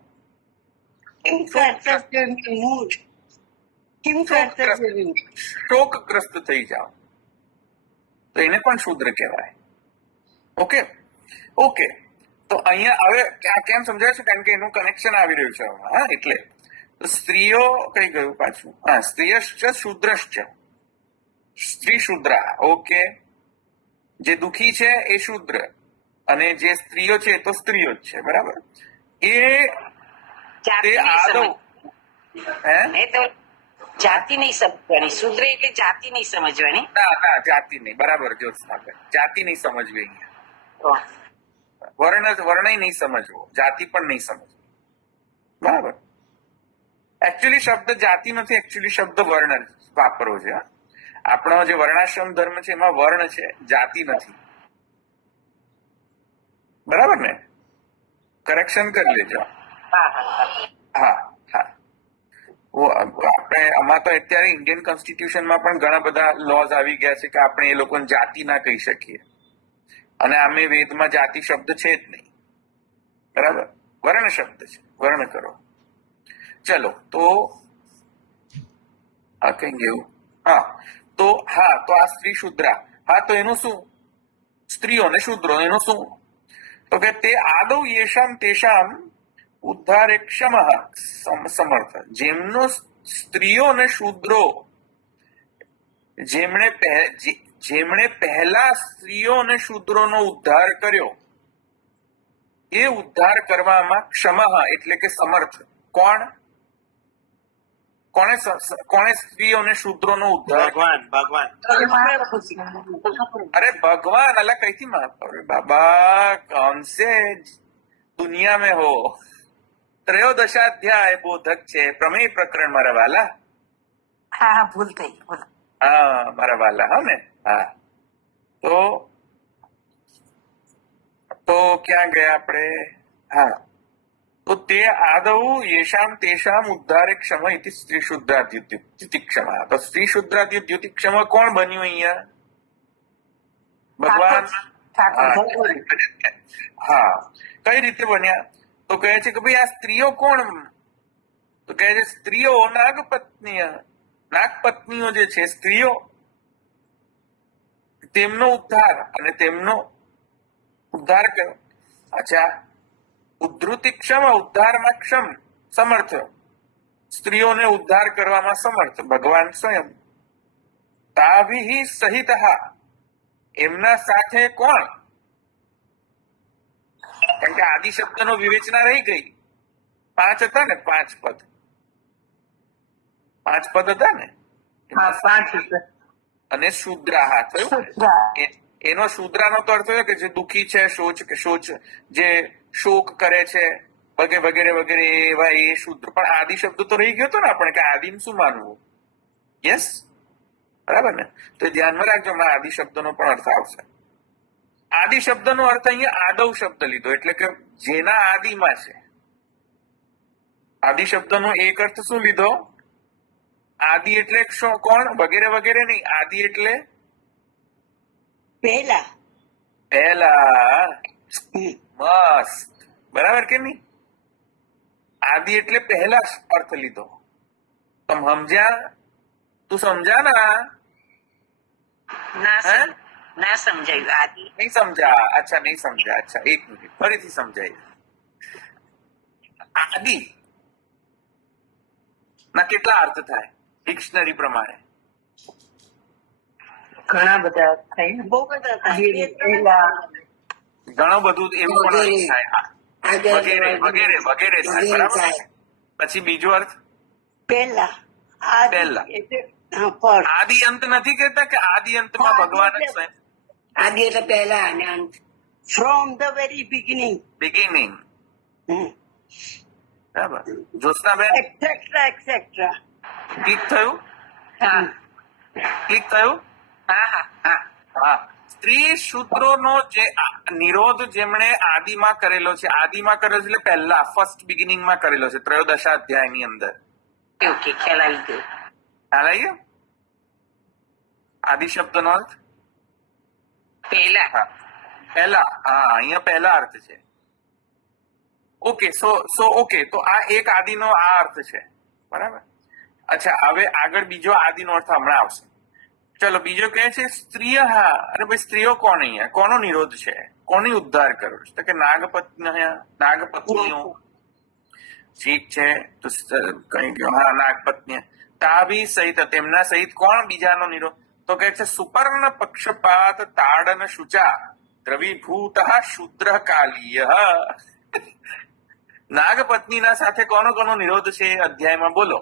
શોકગ્રસ્ત થઈ જાઓ, તો એને પણ શુદ્ર કહેવાય. Okay okay. તો અહીંયા હવે કેમ સમજાય છે? કારણ કે એનું કનેક્શન આવી રહ્યું છે. હા, એટલે તો સ્ત્રીઓ કઈ ગયું પાછું? હા, સ્ત્રીયશ્ચ શુદ્રશ્ચ. સ્ત્રી શુદ્રા. ઓકે. જે દુઃખી છે એ શુદ્ર, અને જે સ્ત્રીઓ છે તો સ્ત્રીઓ જ છે. બરાબર. તે આદૌ જાતિ નહીં સમજવાની. શુદ્ર એટલે જાતિ નહીં સમજવાની. ના, જાતિ નહીં. બરાબર. જાતિ નહીં સમજવી અહીંયા. વર્ણ નહીં સમજવો, જાતિ પણ નહીં સમજવો. બરાબર. એકચ્યુઅલી શબ્દ જાતિ નથી, એકચ્યુઅલી શબ્દ વર્ણ વાપરવો છે. આપણો જે વર્ણાશ્રમ ધર્મ છે એમાં વર્ણ છે, જાતિ નથી. બરાબર ને? કરેક્શન કરી લેજો. હા. આપણે આમાં તો અત્યારે ઇન્ડિયન કોન્સ્ટિટ્યુશનમાં પણ ઘણા બધા લોઝ આવી ગયા છે કે આપણે એ લોકોને જાતિ ના કહી શકીએ. અને આમે વેદમાં જાતિ શબ્દ છે જ નહીં, બરાબર, વર્ણ શબ્દ છે, વર્ણ કરો. ચલો તો આ કઈ ગયું, તો આ સ્ત્રી શુદ્રા, તો એનું શું, સ્ત્રીઓ ને શુદ્રો એનું શું, તો કે તે આદૌ યેશામ તેશામ ઉદ્ધારે ક્ષમઃ સમર્થ, જેમનો સ્ત્રીઓ ને શુદ્રો, જેમણે પહેલા સ્ત્રીઓ અને શૂદ્રોનો ઉદ્ધાર કર્યો, એ ઉદ્ધાર કરવામાં ક્ષમઃ એટલે કે સમર્થ. કોણે સ્ત્રીઓ અને શૂદ્રોનો ઉદ્ધાર? ભગવાન. અરે ભગવાન અલા કઈથી અરે બાબા, कौन से दुनिया में हो? ત્રયોદશાધ્યાય બોધક છે, પ્રમેય પ્રકરણ મારા વાલા. હા ભૂલ થઈ, બોલો. મારા વાલા, હા ને, તો ક્યાં ગયા આપણે? તો તે આદૌ યેશામ તેશામ ઉદ્ધારે ક્ષમ ઇતિ સ્ત્રી શુદ્ધાદ્યુતિક્ષમ. તો સ્ત્રી શુદ્ધાદ્યુતિક્ષમ કોણ બન્યું અહીંયા? ભગવાન. કઈ રીતે બન્યા? તો કહે છે કે ભાઈ આ સ્ત્રીઓ કોણ? તો કહે છે સ્ત્રીઓ નાગપત્નીઓ જે છે, સ્ત્રીઓ, તેમનો ઉદ્ધાર અને તેમનો ઉદ્ધાર કર્યો. અચ્છા, ઉદ્ધૃતિ ક્ષમ, ઉદ્ધારમાં ક્ષમ, સમર્થ, સ્ત્રીઓને ઉદ્ધાર કરવામાં સમર્થ ભગવાન સ્વયં. તાભિ સહિત, એમના સાથે કોણ? કારણ કે આદિ શબ્દનો વિવેચના રહી ગઈ. 5 હતા ને, 5 પદ, 5 પદ હતા ને, અને શુદ્રા થયું. એનો શુદ્રાનો તો અર્થ કે જે દુઃખી છે, શોચ જે શોક કરે છે વગેરે વગેરે, એવા એ શુદ્ર. પણ આદિ શબ્દ તો રહી ગયો હતો ને આપણે, કે આદિને શું માનવું? યસ, બરાબર ને? તો ધ્યાનમાં રાખજો, હમણાં આદિ શબ્દનો પણ અર્થ આવશે. આદિ શબ્દનો અર્થ અહીંયા આદવ શબ્દ લીધો, એટલે કે જેના આદિમાં છે. આદિ શબ્દનો એક અર્થ શું લીધો? આદિ એટલે કોણ? વગેરે વગેરે નહીં, આદિ એટલે પહેલા. મસ્ત, બરાબર કે નહીં? આદિ એટલે પહેલા અર્થ લીધો. તમે સમજ્યા? તું સમજા ના સમજાયું. આદિ નહીં સમજા? અચ્છા, નહીં સમજા. અચ્છા, એક મિનિટ, ફરીથી સમજાય. આદિ ના કેટલા અર્થ થાય ડિક્શનરી પ્રમાણે? ઘણા બધા થાય, બહુ બધા ઘણું બધું એવું પણ અર્થ થાય, વગેરે વગેરે વગેરે થાય, બરાબર. પછી બીજો અર્થ પહેલા. આદિ અંત નથી કહેતા કે આદિ અંતમાં ભગવાન જ સ્વયં? આદિ એટલે પહેલા અને અંત. From the very beginning. બરાબર. જ્યોત્સનાબેન, એક્સેટ્રા. ક્લિક થયું? ક્લિક થયું? હા. સ્ત્રી શૂદ્રોનો જે નિરોધ જેમણે આદિમાં કરેલો છે, આદિમાં કરેલો છે એટલે પહેલા ફર્સ્ટ બિગિનિંગમાં કરેલો છે, ત્રયોદશાધ્યાયની અંદર. ઓકે, ખ્યાલ આવી ગયો. ખ્યાલ આવી ગયો? આદિ શબ્દનો અર્થ પહેલા. પહેલા. અહીંયા પહેલા અર્થ છે. ઓકે, ઓકે, તો આ એક આદિનો આ અર્થ છે, બરાબર. અચ્છા, હવે આગળ બીજો આદિનો અર્થ હમણાં આવશે. ચલો, બીજો કહે છે સ્ત્રીય. અરે ભાઈ, સ્ત્રીઓ કોણ? અહીંયા કોનો નિરોધ છે? કોની ઉદ્ધાર કર્યો છે? તો કે નાગપત્નીઓ. ઠીક છે, તો કઈ ગયો? નાગપત્ની. તાભી સહિત, તેમના સહિત કોણ બીજાનો નિરોધ? તો કહે છે સુપર્ણ પક્ષપાત તાડન શુચા દ્રવીભૂત શુદ્ર કાલીય. નાગપત્નીના સાથે કોનો નિરોધ છે એ અધ્યાયમાં બોલો.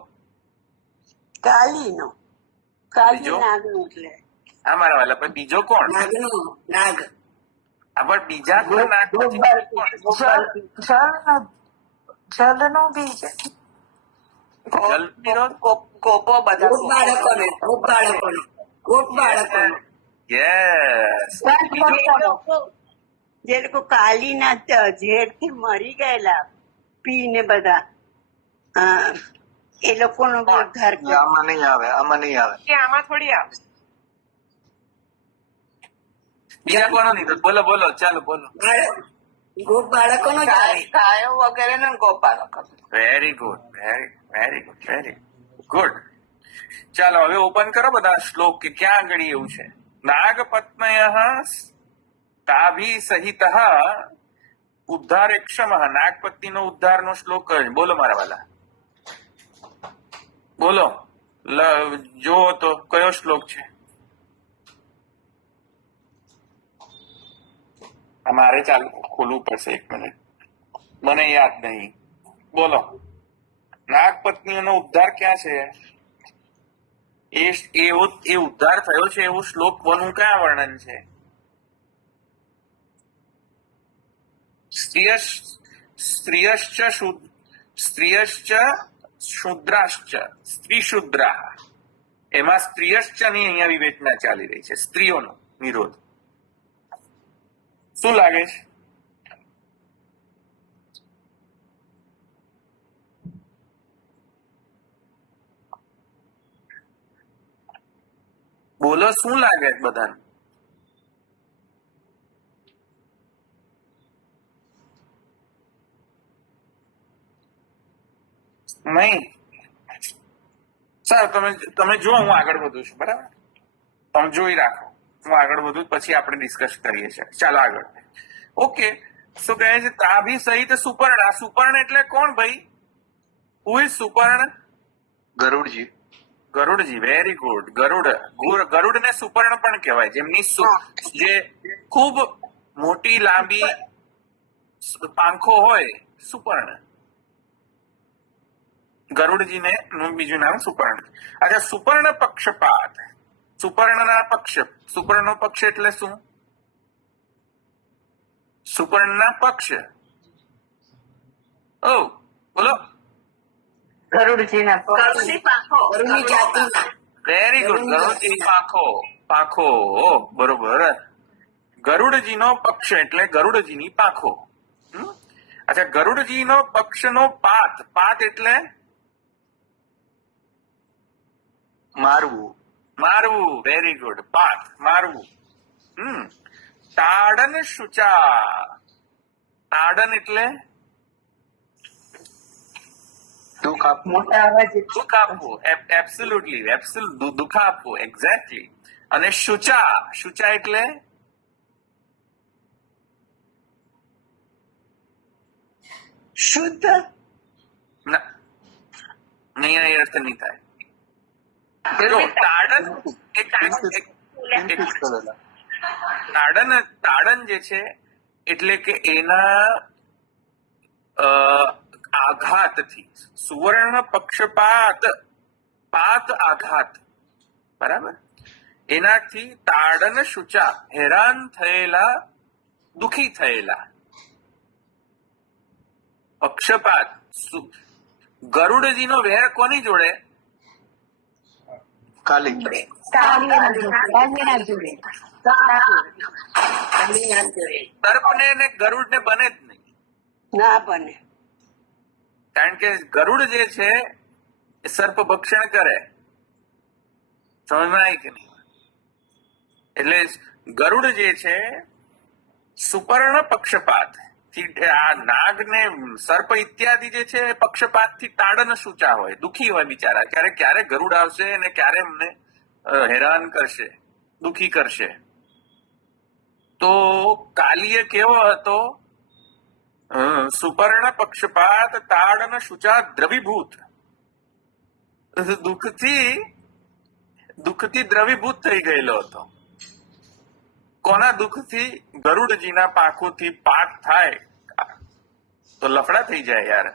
કાલીનો. બીજો? મારા વાલા, પણ બીજો કોણ? નાગ. પણ બીજા કોણ? નાગ પછી કોણ? જલનો બીજ. જલ નિરોધ. કોપો બધા બાળકોનો. યસ. જે લોકો કાલીના ઝેરથી મરી ગયેલા પીને બધા, એ લોકોનો ઉદ્ધાર. આમાં નહીં આવે. કે આમાં થોડી આવે. બીજા કોનો નહીં? બોલો બોલો, ચાલો બોલો. ગોપ બાળકોનો જ આવે. ગાયો વગેરે ને ગોપાલક. Very good, very good, very good. ચાલો હવે ઓપન કરો બધા શ્લોક કે ક્યાં આગળ એવું છે. નાગપત્નય તાભી સહિત ઉદ્ધારેક્ષમ. નાગપત્ની નો ઉદ્ધાર નો શ્લોક કયો છે? બોલો મારા વાલા, બોલો. જો તો કયો શ્લોક છે? મારે ચાલુ ખોલવું પડશે, 1 મિનિટ, મને યાદ નહીં. બોલો, નાગપત્નીઓનો ઉદ્ધાર ક્યાં છે? એ ઉદ્ધાર થયો છે એવું શ્લોક 1 નું ક્યાં વર્ણન છે? સ્ત્રીયશ્ચ શુદ્રાશ્ચ, સ્ત્રી શુદ્રા, એમાં સ્ત્રીયશ્ચ ની અહીંયા વિવેચના ચાલી રહી છે, સ્ત્રીઓનો વિરોધ. શું લાગે છે? બોલો, શું લાગે છે બધાને? નહીં? સર તમે જો, હું આગળ વધું છું, બરાબર? તમે જોઈ રાખો, હું આગળ વધું પછી આપણે ડિસ્કસ કરીએ છીએ. ચાલો આગળ. ઓકે, શું કહે છે? તાભી સહિત સુપર્ણ. આ સુપર્ણ એટલે કોણ ભાઈ? Who is Suparna? Garudji. Garudji, very good. Garuda ને સુપર્ણ પણ કહેવાય. જેમની જે ખૂબ મોટી લાંબી પાંખો હોય, સુપર્ણ. ગરુડજીને નું બીજું નામ સુપર્ણ. અચ્છા, સુપર્ણ પક્ષપાત. સુપર્ણના પક્ષ. સુપર્ણનો પક્ષ એટલે શું? સુપર્ણના પક્ષ. ઓ બોલો. ગરુડજીના ગરુડની જાતિના. Very good. ગરુડજીની પાંખો. બરોબર. ગરુડજીનો પક્ષ એટલે ગરુડજીની પાંખો. અચ્છા, ગરુડજીનો પક્ષનો પાત. પાત એટલે મારવું. Very good. પાત, મારવું. તાડન શુચા. તાડન એટલે દુઃખ આપવું. મોટા અવાજે દુઃખ આપવું. એબ્સોલ્યુટલી, દુઃખ આપવું. એક્ઝેક્ટલી. અને શુચા એટલે શુદ્ધ. નહીં, એ અર્થ નહીં થાય. જો તાડન તાડન જે છે એટલે કે એના આઘાતથી. સુવર્ણ પક્ષપાત, પાત આઘાત, બરાબર. એનાથી તાડન શુચા, હેરાન થયેલા, દુખી થયેલા. પક્ષપાત. ગરુડજીનો વેર કોની જોડે? કાલી. સર્પને ને ગરુડને બને જ નહીં. ના બને. કારણ કે ગરુડ જે છે એ સર્પ ભક્ષણ કરે. સમજમાં આવી કે નહીં? એટલે ગરુડ જે છે સુપર્ણ પક્ષપાત થી, આ નાગ ને સર્પ ઇત્યાદિ જે છે પક્ષપાત થી તાડન સૂચા હોય, દુખી હોય બિચારા. ક્યારે ગરુડ આવશે અને ક્યારે એમને હેરાન કરશે, દુખી કરશે. તો કાલીય કેવો હતો? સુપર્ણ પક્ષપાત તાડન શુચા દ્રવીભૂત. દુઃખથી દ્રવીભૂત થઈ ગયેલો હતો. કોના દુઃખથી? ગરુડજીના પાંખોથી પાક થાય તો લફડા થઈ જાય યાર.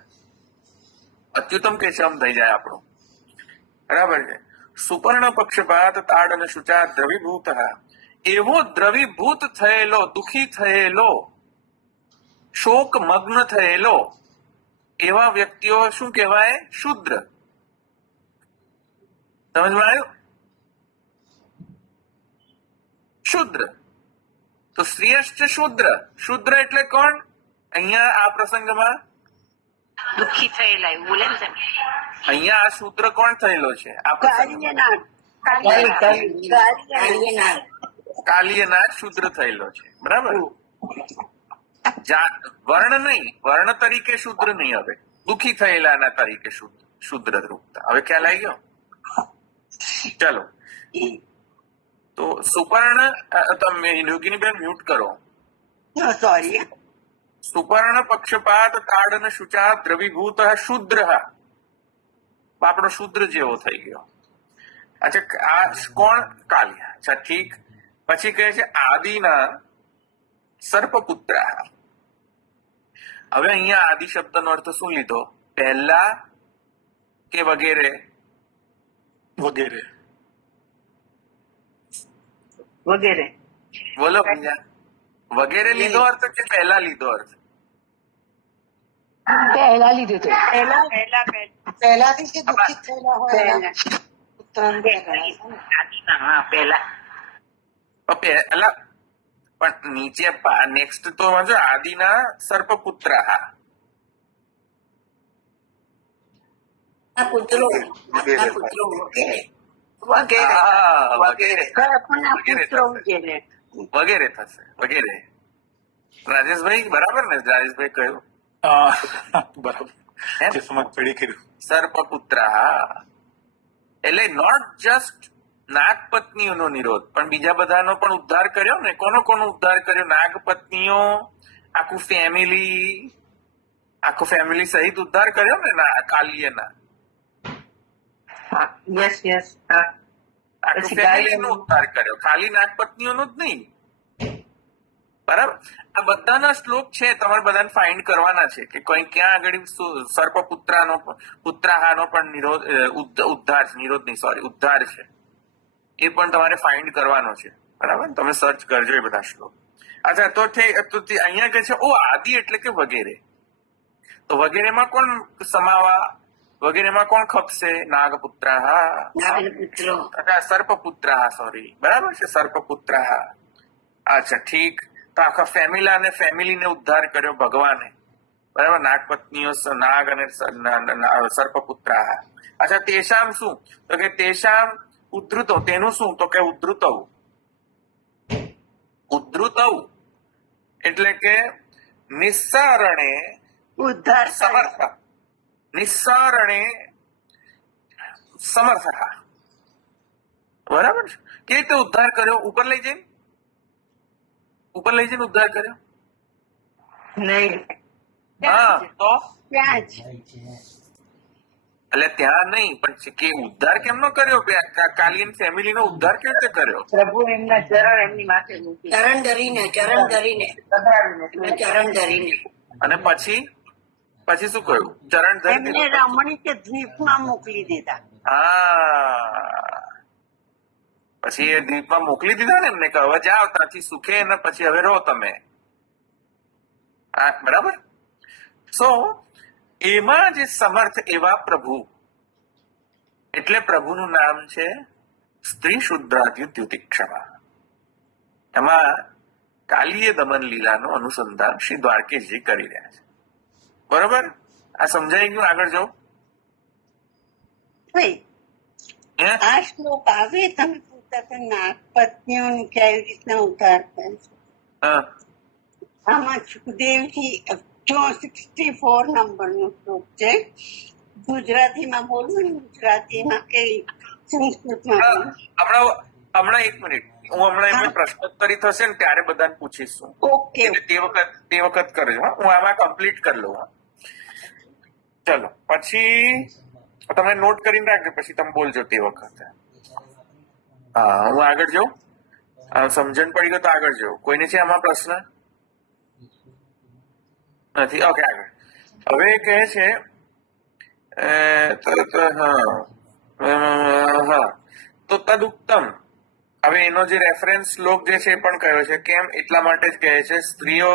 અચ્યુતમ કેશવમ થઈ જાય આપણું, બરાબર છે. સુપર્ણ પક્ષપાત તાડન શુચા દ્રવીભૂત. એવો દ્રવીભૂત થયેલો, દુઃખી થયેલો, શોક મગ્ન થયેલો, એવા વ્યક્તિઓ શું કહેવાય? શુદ્ર. સમજમાં આવ્યું? શુદ્ર. તો શ્રેષ્ઠ શુદ્ર એટલે કોણ અહીંયા આ પ્રસંગમાં? દુઃખી થયેલા એવું બોલે ને. અહીંયા આ શૂદ્ર કોણ થયેલો છે આ પ્રસંગમાં? કાલીય નાગ શુદ્ર થયેલો છે, બરાબર? વર્ણ નહીં, વર્ણ તરીકે શુદ્ર નહીં, હવે દુઃખી થયેલાના તરીકે શુદ્ર રૂપતા. હવે ખ્યાલ આવી ગયો? ચલો, તો સુપર્ણ, તમે યોગિનીબેન મ્યુટ કરો. સોરી. સુપર્ણ પક્ષપાત તાડન શુચા દ્રવીભૂત શુદ્ર. આપણો શુદ્ર જેવો થઈ ગયો. અચ્છા, આ કોણ? કાલિયા. અચ્છા, ઠીક. પછી કહે છે આદિના સર્પપુત્ર. હવે અહીંયા આદિ શબ્દનો અર્થ શું લીધો? પહેલા કે વગેરે? વગેરે. વગેરે. બોલો બીજા. વગેરે લીધો અર્થ કે પહેલા લીધો અર્થ? પહેલા લીધું હતું. પહેલાથી જે દુઃખિત થયેલા હોય એના પુત્રને હા પહેલા. પહેલા પણ નીચે નેક્સ્ટ તો વાંચો આદિના સર્પપુત્ર. પુત્રો વગેરે વગેરે થશે, વગેરે. રાજેશભાઈ બરાબર ને? રાજેશભાઈ કહ્યું બરાબર. એમ? જે સમજ પડી કર્યું. સર્પપુત્ર. એટલે નોટ જસ્ટ નાગપત્નીઓનો નિરોધ, પણ બીજા બધાનો પણ ઉદ્ધાર કર્યો ને. કોનો ઉદ્ધાર કર્યો? નાગપત્નીઓ, આખું ફેમિલી સહિત ઉદ્ધાર કર્યો ને કાલ્યના. Yes yes. આખું ફેમિલીનો ઉદ્ધાર કર્યો, ખાલી નાગપત્નીઓનો જ નહીં. બરાબર? આ બધાના શ્લોક છે, તમારે બધાને ફાઇન્ડ કરવાના છે કે કઈ ક્યાં આગળ સર્પપુત્રાનો પુત્રાહાનો પણ નિરોધ ઉદ્ધાર છે. એ પણ તમારે ફાઇન્ડ કરવાનો છે, બરાબર? તમે સર્ચ કરજો એ બધા શ્લોક. અચ્છા, તો અહીંયા કે છે આદિ એટલે કે વગેરે. તો વગેરેમાં કોણ સમાવા? વગેરેમાં કોણ ખપશે? નાગપુત્ર. સર્પપુત્ર, સોરી, બરાબર છે, સર્પપુત્ર. અચ્છા, ઠીક. તો આખા ફેમિલીને ઉદ્ધાર કર્યો ભગવાને, બરાબર? નાગપત્નીઓ, નાગ અને સર્પપુત્ર. અચ્છા, તેશામ શું? તો કે તેશામ ઉદ્ધૃતો. તેનું શું? તો કે ઉદ્ધૃતૌ એટલે કે નિસ્સારણે ઉદ્ધાર સમર્થ. નિસ્સારણે સમર્થ. બરાબર? કે રીતે ઉદ્ધાર કર્યો? ઉપર લઈ જઈને ઉદ્ધાર કર્યો. નહીં. હા, તો ત્યાં જ એટલે ત્યાં નહીં, પણ કે ઉદ્ધાર કેમ નો કર્યો? કાલિયન ફેમિલી નો ઉદ્ધાર કેવી રીતે કર્યો? પ્રભુ એમના ચરણ એમની માથે મૂકી ચરણ ધરીને અને પછી શું કહ્યું? ચરણ એમને ધરી. રમણીક દ્વીપમાં મોકલી દીધા. હા, પછી એ દ્વીપમાં મોકલી દીધા ને એમને, કે હવે જાઓ ત્યાંથી સુખે, ને પછી હવે રહો તમે. બરાબર? એમાં જે સમર્થ એવા પ્રભુ, એટલે પ્રભુનું નામ છે સ્ત્રી શુદ્ધાદ્યુતિક્ષમા. એમાં કાલીય દમન લીલાનું અનુસંધાન શ્રી દ્વારકેશજી કરી રહ્યા છે. બરોબર? આ સમજાઈ ગયું? આગળ જાઓ. આ શ્લોક આવે તમે પૂછતા હતા નાગપત્નીઓને કેવી રીતના ઉદ્ધાર કરે છે. આમાં સુખદેવજી 64 નંબરનો શ્લોક છે. ગુજરાતીમાં બોલવું ને, ગુજરાતીમાં કે સંસ્કૃતમાં? હમણાં એક મિનિટ, હું હમણાં એમને પ્રશ્નોત્તરી થશે ને ત્યારે બધાને પૂછીશું. ઓકે, તે વખત કરજો. હું આમાં કમ્પ્લીટ કરી લઉં. ચલો, પછી તમે નોટ કરીને રાખજો, પછી તમે બોલજો તે વખતે. હા, હું આગળ જાઉં. સમજણ પડી ગયો તો આગળ જાઉં. કોઈને છે આમાં પ્રશ્ન? નથી? ઓકે, આગળ. હવે કહે છે તો તદુત્તમ. હવે એનો જે રેફરન્સ શ્લોક જે છે એ પણ કયો છે. કેમ? એટલા માટે જ કહે છે સ્ત્રીઓ,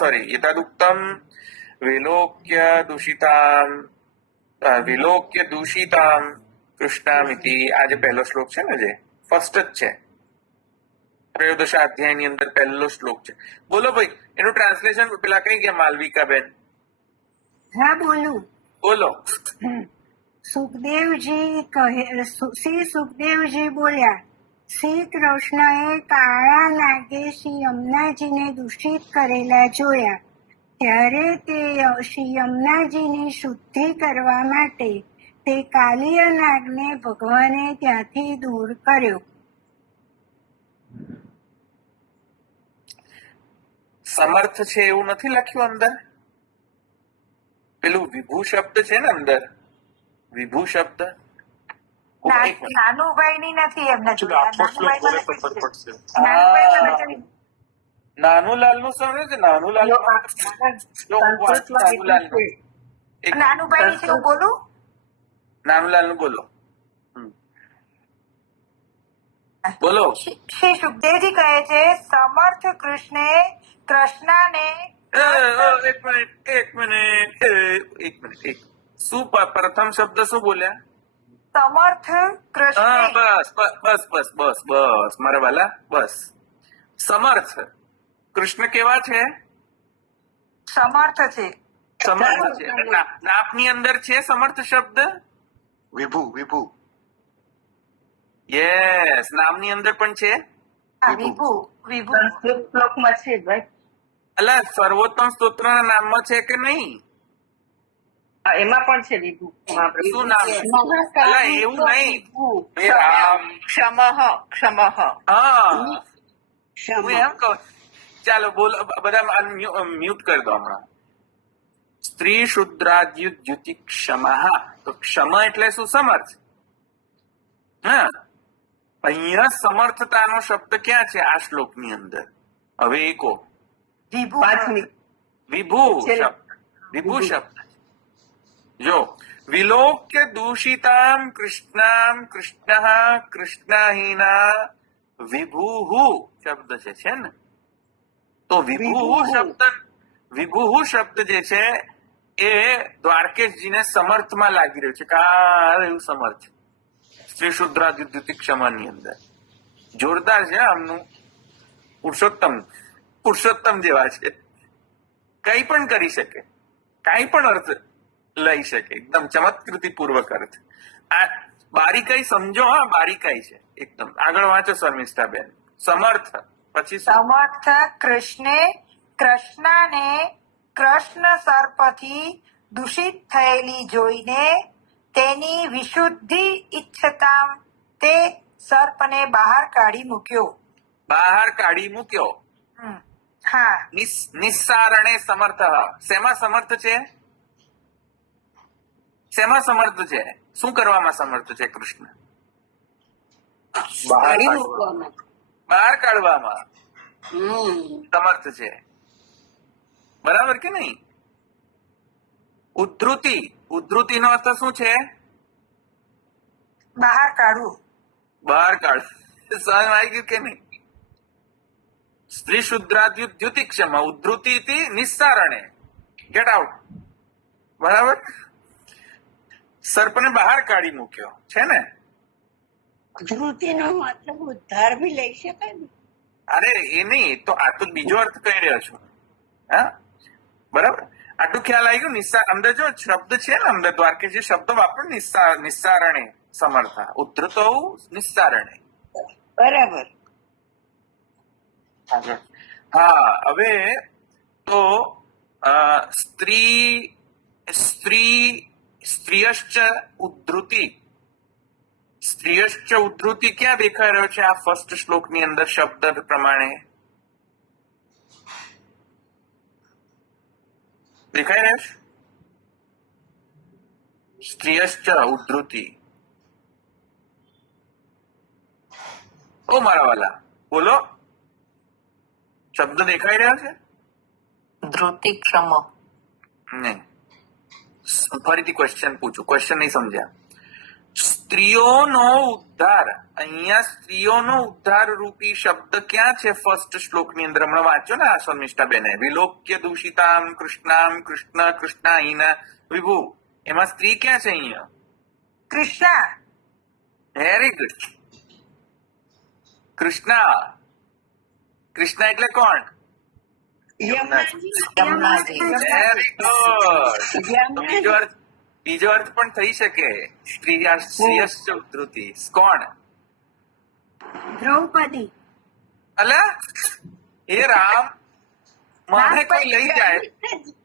સોરી, તદુત્તમ વિલોક્ય દૂષિતામ કૃષ્ણામિતિ. આ જે પહેલો શ્લોક છે ને, જે ફર્સ્ટ જ છે, 13 અધ્યાયની અંદર પહેલો શ્લોક છે. બોલો ભાઈ, એનું ટ્રાન્સલેશન પેલા કઈ ગયા? માલવિકા બેન. હા, બોલું. બોલો. સુખદેવજી કહે, શ્રી સુખદેવજી બોલ્યા, શ્રી કૃષ્ણએ કાળા નાગે શ્રી યમુનાજીને દૂષિત કરેલા જોયા, ત્યારે તે શ્રી યમુનાજીની શુદ્ધિ કરવા માટે તે કાલિય નાગને ભગવાને ત્યાંથી દૂર કર્યો. સમર્થ છે એવું નથી લખ્યું અંદર? પેલું વિભુ શબ્દ છે ને અંદર, વિભુ શબ્દ. નાનુભાઈ ની નથી એમને નાનુલાલ નું સમજે છે? નાનુલાલ નાનુભાઈ ની છે હું બોલું. નાનુલાલ નું બોલો. બોલો. શ્રી સુખદેવજી કહે છે સમર્થ કૃષ્ણે કૃષ્ણને એક મિનિટ. શું પ્રથમ શબ્દ શું બોલ્યા? સમર્થ કૃષ્ણ. બસ મારા વાલા, બસ. સમર્થ કૃષ્ણ કેવા છે? સમર્થ છે. સમર્થ છે. નાપની અંદર છે સમર્થ શબ્દ. વિભુ યસ, નામની અંદર પણ છે. વિભુ વિભુ શ્લોકમાં છે ભાઈ. અલા, સર્વોત્તમ સ્તોત્રના નામમાં છે કે નહીં? એમાં પણ છે વિભુ. શું નામ? અલા, એવું નહીં. હે રામ. ક્ષમઃ. હા, હું એમ કહું. ચાલો બોલો બધા, મ્યુટ કરી દો હમણાં. સ્ત્રી શુદ્રાદ્યુતિ ક્ષમા. તો ક્ષમા એટલે શું? સમર્થ. હા, અહીંયા સમર્થતાનો શબ્દ ક્યાં છે આ શ્લોકની અંદર? હવે એકો વિભુ. વિભુ શબ્દ. વિભુ શબ્દ જો વિલોક્ય દૂષિતામ કૃષ્ણામ કૃષ્ણ કૃષ્ણહીના વિભુ શબ્દ છે ને? તો વિભુ શબ્દ જે છે એ દ્વારકેશજીને સમર્થમાં લાગી રહ્યું છે. એવું સમર્થ શ્રી શુદ્રાદ્યુતિ ક્ષમાની અંદર જોરદાર છે આમનું. પુરુષોત્તમ જેવા છે. કઈ પણ કરી શકે, કઈ પણ અર્થ લઈ શકે, એકદમ ચમત્કૃતિ પૂર્વક અર્થ. આ બારીકાઈ સમજો. હા, બારીકાઈ છે એકદમ. આગળ વાંચો શર્મિષ્ઠાબેન. સમર્થ પછી સમર્થ કૃષ્ણે કૃષ્ણને કૃષ્ણ સર્પથી દૂષિત થયેલી જોઈને તેની વિશુદ્ધિ ઈચ્છતા તે સર્પને બહાર કાઢી મૂક્યો. હા. નિસ્સારણે સમર્થ. શેમાં સમર્થ છે? શેમાં સમર્થ છે? શું કરવામાં સમર્થ છે કૃષ્ણ? બહાર કાઢવામાં સમર્થ છે. બરાબર કે નહીં? ઉદ્ધૃતિ નો અર્થ શું છે? બહાર કાઢવું. સમજ આવી ગયું કે નહીં? સ્ત્રી શુદ્રાદ્યુતિ ક્ષમા, ઉદ્ધૃતિ નિસ્સારણે, ગેટ આઉટ. બરાબર? સર્પને બહાર કાઢી મૂક્યો છે ને? ધૃતિનો મતલબ ઉદ્ધાર બી લઈ શકાય ને? અરે એ નહીં, તો આ તો બીજો અર્થ કહી રહ્યો છું. હા, બરાબર. આટલું ખ્યાલ આવી ગયું? અંદર જો શબ્દ છે ને, અંદર દ્વારકે જે શબ્દો વાપરો, નિસ્સારણે સમર્થ, ઉદ્ધૃતો નિસ્સારણે. બરાબર. હા, હવે તો સ્ત્રીયશ્ચ ઉદ્ધૃતિ ક્યાં દેખાઈ રહ્યો છે આ ફર્સ્ટ શ્લોકની અંદર શબ્દ પ્રમાણે? દેખાઈ રહ્યો છે? સ્ત્રીયશ્ચ ઉદ્ધૃતિ. ઓ મારા વાલા, બોલો. શબ્દ દેખાઈ રહ્યો છે? ધૃતિ ક્ષમ. નહીં, ફરીથી ક્વેશ્ચન પૂછું, ક્વેશ્ચન નહીં સમજ્યા. સ્ત્રીઓનો ઉદ્ધાર, અહીંયા સ્ત્રીઓનો ઉદ્ધાર રૂપી શબ્દ ક્યાં છે ફર્સ્ટ શ્લોકની અંદર? હમણાં વાંચો ને આ શર્મિષ્ઠાબેને. વિલોક્ય દૂષિતામ કૃષ્ણામ કૃષ્ણ કૃષ્ણાહીના વિભુ. એમાં સ્ત્રી ક્યાં છે અહીંયા? કૃષ્ણ. Very good. કૃષ્ણ એટલે કોણ? Very good. બીજો અર્થ પણ થઈ શકે. સ્ત્રીયશ્ચ ઉદ્ધૃતિ. કોણ? દ્રૌપદી. અલા હે રામ, મને કોઈ લઈ જાય.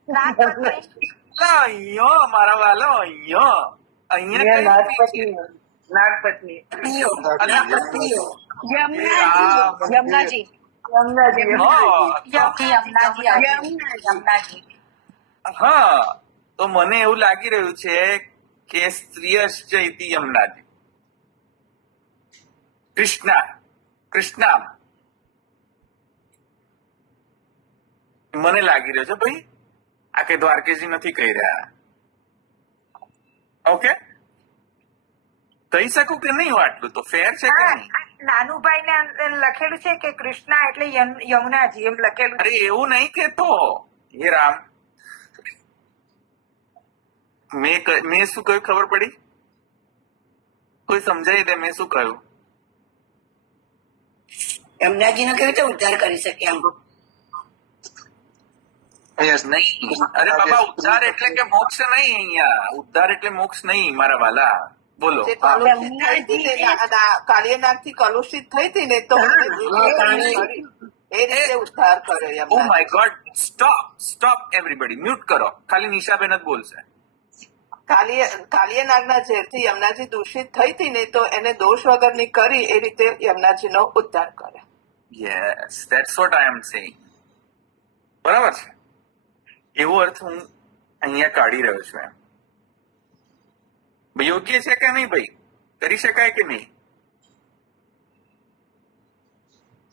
અલા, અહીંયા મારા વાલો, અહીંયા નાગપત્ની અલા, યમુનાજી હા, તો મને એવું લાગી રહ્યું છે કે સ્ત્રીયશ્ચ ઇતિ યમુનાજી. કૃષ્ણા મને લાગી રહ્યો છે ભાઈ, આ કઈ દ્વારકેજી નથી કહી રહ્યા. ઓકે, કહી શકું કે નહીં? આટલું તો ફેર છે કે નહીં? નાનુભાઈ ને લખેલું છે કે કૃષ્ણા એટલે યમુનાજી એમ લખેલું છે. અરે એવું નહીં કેતો હે રામ. મેં શું કહ્યું ખબર પડી? કોઈ સમજાવી દે મેં શું કહ્યું? યમુનાજી નો કેવી રીતે ઉદ્ધાર કરી શકે આમ? નહીં, અરે બાબા, ઉદ્ધાર એટલે કે મોક્ષ નહીં. અહીંયા ઉદ્ધાર એટલે મોક્ષ નહીં મારા વાલા. બોલો. કાલિયનાગ થી કલુષિત થઈ હતી ને તો એ રીતે ઉદ્ધાર કરે. Oh my God, stop everybody, mute કરો. ખાલી નિશાબેન જ બોલશે. કાલિયનાગના ઝેરથી યમુનાજી દૂષિત થઈ હતી ને તો એને દોષ વગરની કરી એ રીતે યમુનાજીનો ઉદ્ધાર કરે. Yes, that's what I am saying. બરાબર છે, એવો અર્થ હું અહીંયા કાઢી રહ્યો છું. એમ યોગ્ય છે કે નહીં ભાઈ? કરી શકાય કે નહીં?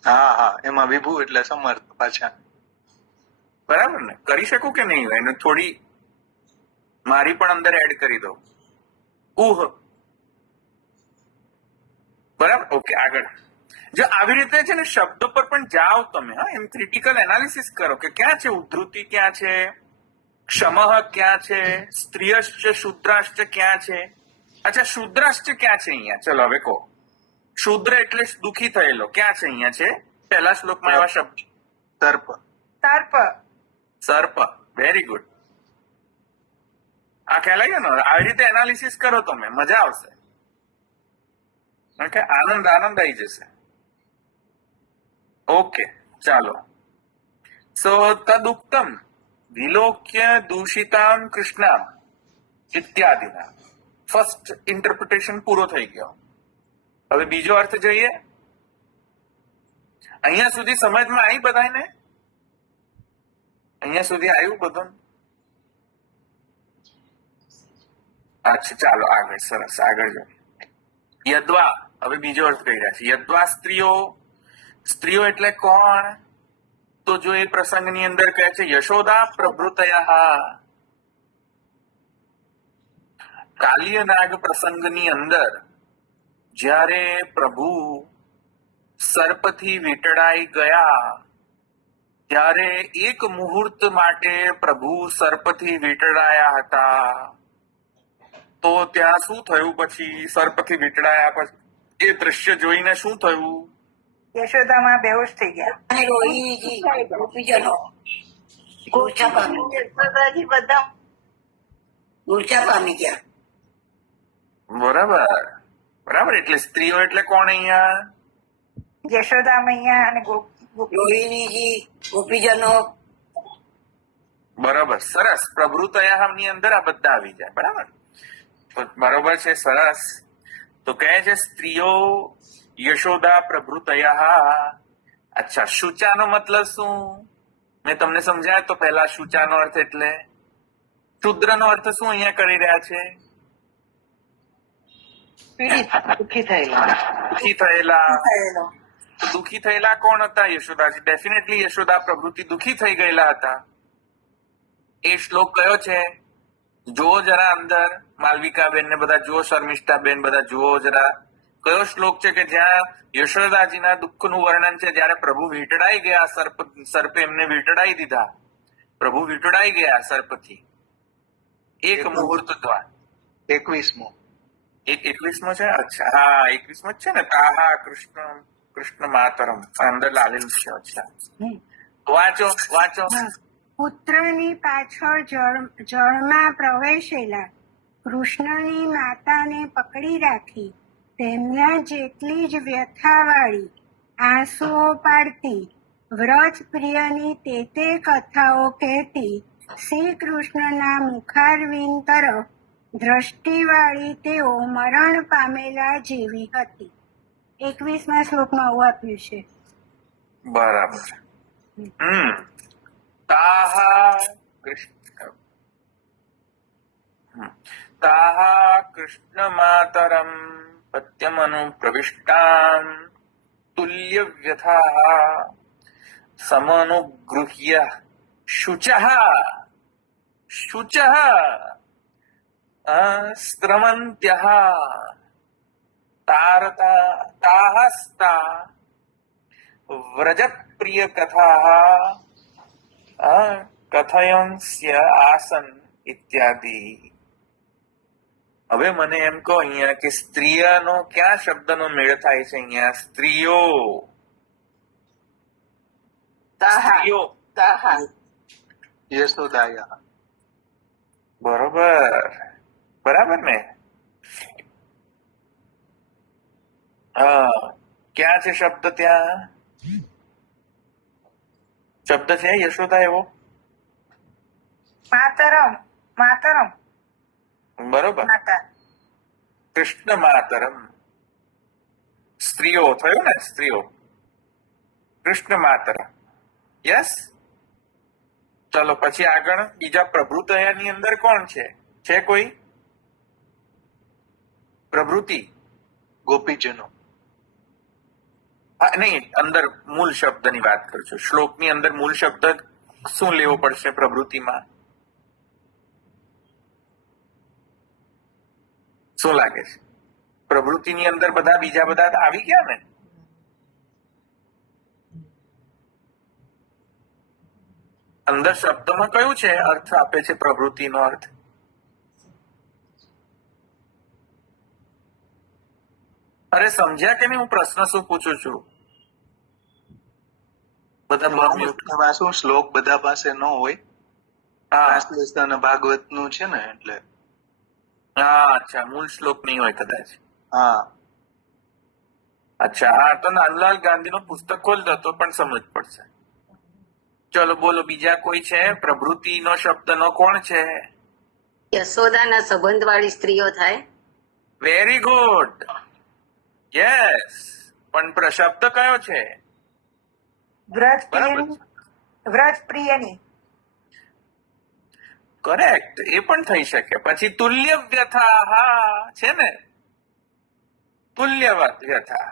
હા, એમાં વિભુ એટલે સમર્થ પાછા. બરાબર ને? કરી શકું કે નહીં? એને થોડી મારી પણ અંદર એડ કરી દો. બરાબર, ઓકે, આગળ. જો આવી રીતે છે ને શબ્દો પર પણ જાઓ તમે, હા, એમ ક્રિટિકલ એનાલિસિસ કરો કે ક્યાં છે ઉદ્ધૃતિ, ક્યાં છે ક્ષમઃ, ક્યાં છે સ્ત્રીયશ્ચ, શુદ્રાશ્ચ ક્યાં છે? અચ્છા, શુદ્રાશ્ચ ક્યાં છે અહીંયા? ચલો હવે કહો. શુદ્ર એટલે દુઃખી થયેલો, ક્યાં છે? અહીંયા છે પહેલા શ્લોકમાં એવા શબ્દ. સર્પ. Very good. આ ખ્યાલ આવ્યો ને? આવી રીતે એનાલિસિસ કરો તમે, મજા આવશે. ઓકે, આનંદ આવી જશે. ઓકે, ચાલો. સો તદુક્તમ વિલોક્ય દૂષિતામ કૃષ્ણામ ઇત્યાદિના. ફર્સ્ટ ઇન્ટરપ્રિટેશન પૂરો થઈ ગયો. હવે બીજો અર્થ જોઈએ. અહીંયા સુધી સમજમાં આવી બધાને? અહીંયા સુધી આવ્યું બધું? અચ્છા, ચાલો આગળ. સરસ, આગળ જો. યદ્વા, હવે બીજો અર્થ કહી રહ્યા છે. યદ્વા સ્ત્રીઓ એટલે કોણ? તો જો એ પ્રસંગની અંદર કહે છે યશોદા પ્રભૃતયા. કાલિયનાગ પ્રસંગની અંદર જ્યારે પ્રભુ સર્પથી વીંટળાઈ ગયા, ત્યારે એક મુહૂર્ત માટે પ્રભુ સર્પથી વીંટળાયા હતા. તો ત્યાં શું થયું? પછી સર્પથી વીંટળાયા પછી એ દ્રશ્ય જોઈને શું થયું? યશોદામાં બેહોશ થઈ ગયા અને રોહિણીજી ગોપીજનો મૂર્છા પામી ગયા. બરાબર. એટલે સ્ત્રીઓ એટલે કોણ અહીંયા? યશોદા મૈયા અને રોહિણીજી, ગોપીજનો. બરાબર, સરસ. પ્રભૃતયાની અંદર આ બધા આવી જાય. બરાબર, તો બરોબર છે, સરસ. તો કહે છે સ્ત્રીઓ યશોદા પ્રભૃતયા. અચ્છા, શુચાનો મતલબ શું? મેં તમને સમજાય તો પહેલા શુચાનો અર્થ એટલે શુદ્રનો અર્થ શું અહીંયા કરી રહ્યા છે? દુઃખી થયેલા. દુઃખી થયેલા કોણ હતા? યશોદાજી. ડેફિનેટલી યશોદા પ્રભૃતિ દુઃખી થઈ ગયેલા હતા. એ શ્લોક કયો છે? જુઓ જરા અંદર, માલવિકાબેન ને બધા જુઓ, શર્મિષ્ઠાબેન બધા જુઓ જરા. કયો શ્લોક છે કે જ્યાં યશોદાજીના દુઃખનું વર્ણન છે? જયારે પ્રભુ વીંટળાઈ ગયા, સર્પે એમને વીંટળાઈ દીધા. પ્રભુ વીંટળાઈ ગયા સર્પથી. એક મુહૂર્ત દ્વાર. 21મો. 21મો છે? અચ્છા, હા, 21મો જ છે ને. તાહા કૃષ્ણ માતરમ અંદર લાલેલું છે. અચ્છા, વાંચો. પુત્રની પાછળ જળમાં પ્રવેશેલા કૃષ્ણની માતાને પકડી રાખી તેમના જેટલી જ વ્યથાવાળી આંસુઓ પાડતી વ્રજ પ્રિયની તે કથાઓ કહેતી શ્રી કૃષ્ણના મુખારવિંદ તરફ દ્રષ્ટિવાળી તેઓ મરણ પામેલા જેવી હતી. 21મા શ્લોકમાં આવું આપ્યું છે. બરાબર. તાહા કૃષ્ણ તાહા કૃષ્ણ માતરમ પત્યમનુ પ્રવિષ્ટાન તુલ્ય વ્યથા સમનુગૃહ્ય શુચઃ સ્ત્રમન્ત્યઃ તાહસ્તા વ્રજપ્રિય કથા કથયંસ્ય આસન ઇત્યાદિ. હવે મને એમ કહો અહીંયા કે સ્ત્રીનો ક્યાં શબ્દનો મેળ થાય છે? અહીંયા સ્ત્રીઓ સ્ત્રીઓ યશોદાયા. બરાબર ને? હા, ક્યાં છે શબ્દ? ત્યાં શબ્દ છે યશોદા એવો? માતરમ માતરમ બરોબર. માતા કૃષ્ણ માતરમ સ્ત્રીઓ થયો ને? સ્ત્રીઓ કૃષ્ણ માતરમ. યસ. ચલો પછી આગળ બીજા પ્રભૃતયાની અંદર કોણ છે? છે કોઈ પ્રભૃતિ? ગોપીજનો. હા, નહીં, અંદર મૂળ શબ્દની વાત કરું છું. શ્લોકની અંદર મૂળ શબ્દ શું લેવો પડશે પ્રભૃતિમાં? શું લાગે છે? પ્રવૃત્તિની અંદર બધા બીજા બધા આવી ગયા ને? અંદર શબ્દમાં કયું છે અર્થ આપે છે પ્રવૃત્તિનો અર્થ? અરે સમજ્યા કે નહીં હું પ્રશ્ન શું પૂછું છું? બધા શું શ્લોક બધા પાસે ન હોય, હા ટ્રાન્સલેશન ભાગવત નું છે ને એટલે. હા, અચ્છા, મૂળ શ્લોક નહીં હોય કદાચ. હા, અચ્છા, હા, તો નાનલાલ ગાંધી નું પુસ્તક ખોલ દો તો પણ સમજ પડશે. ચલો બોલો, બીજા કોઈ છે? પ્રવૃત્તિ નો શબ્દ નો કોણ છે? યશોદાના સંબંધ વાળી સ્ત્રીઓ થાય. Very good. યસ, પણ શબ્દ કયો છે? વ્રજ પ્રિયની. કરેક્ટ, એ પણ થઈ શકે. પછી તુલ્ય વ્યથા છે ને? તુલ્ય વ્યથા.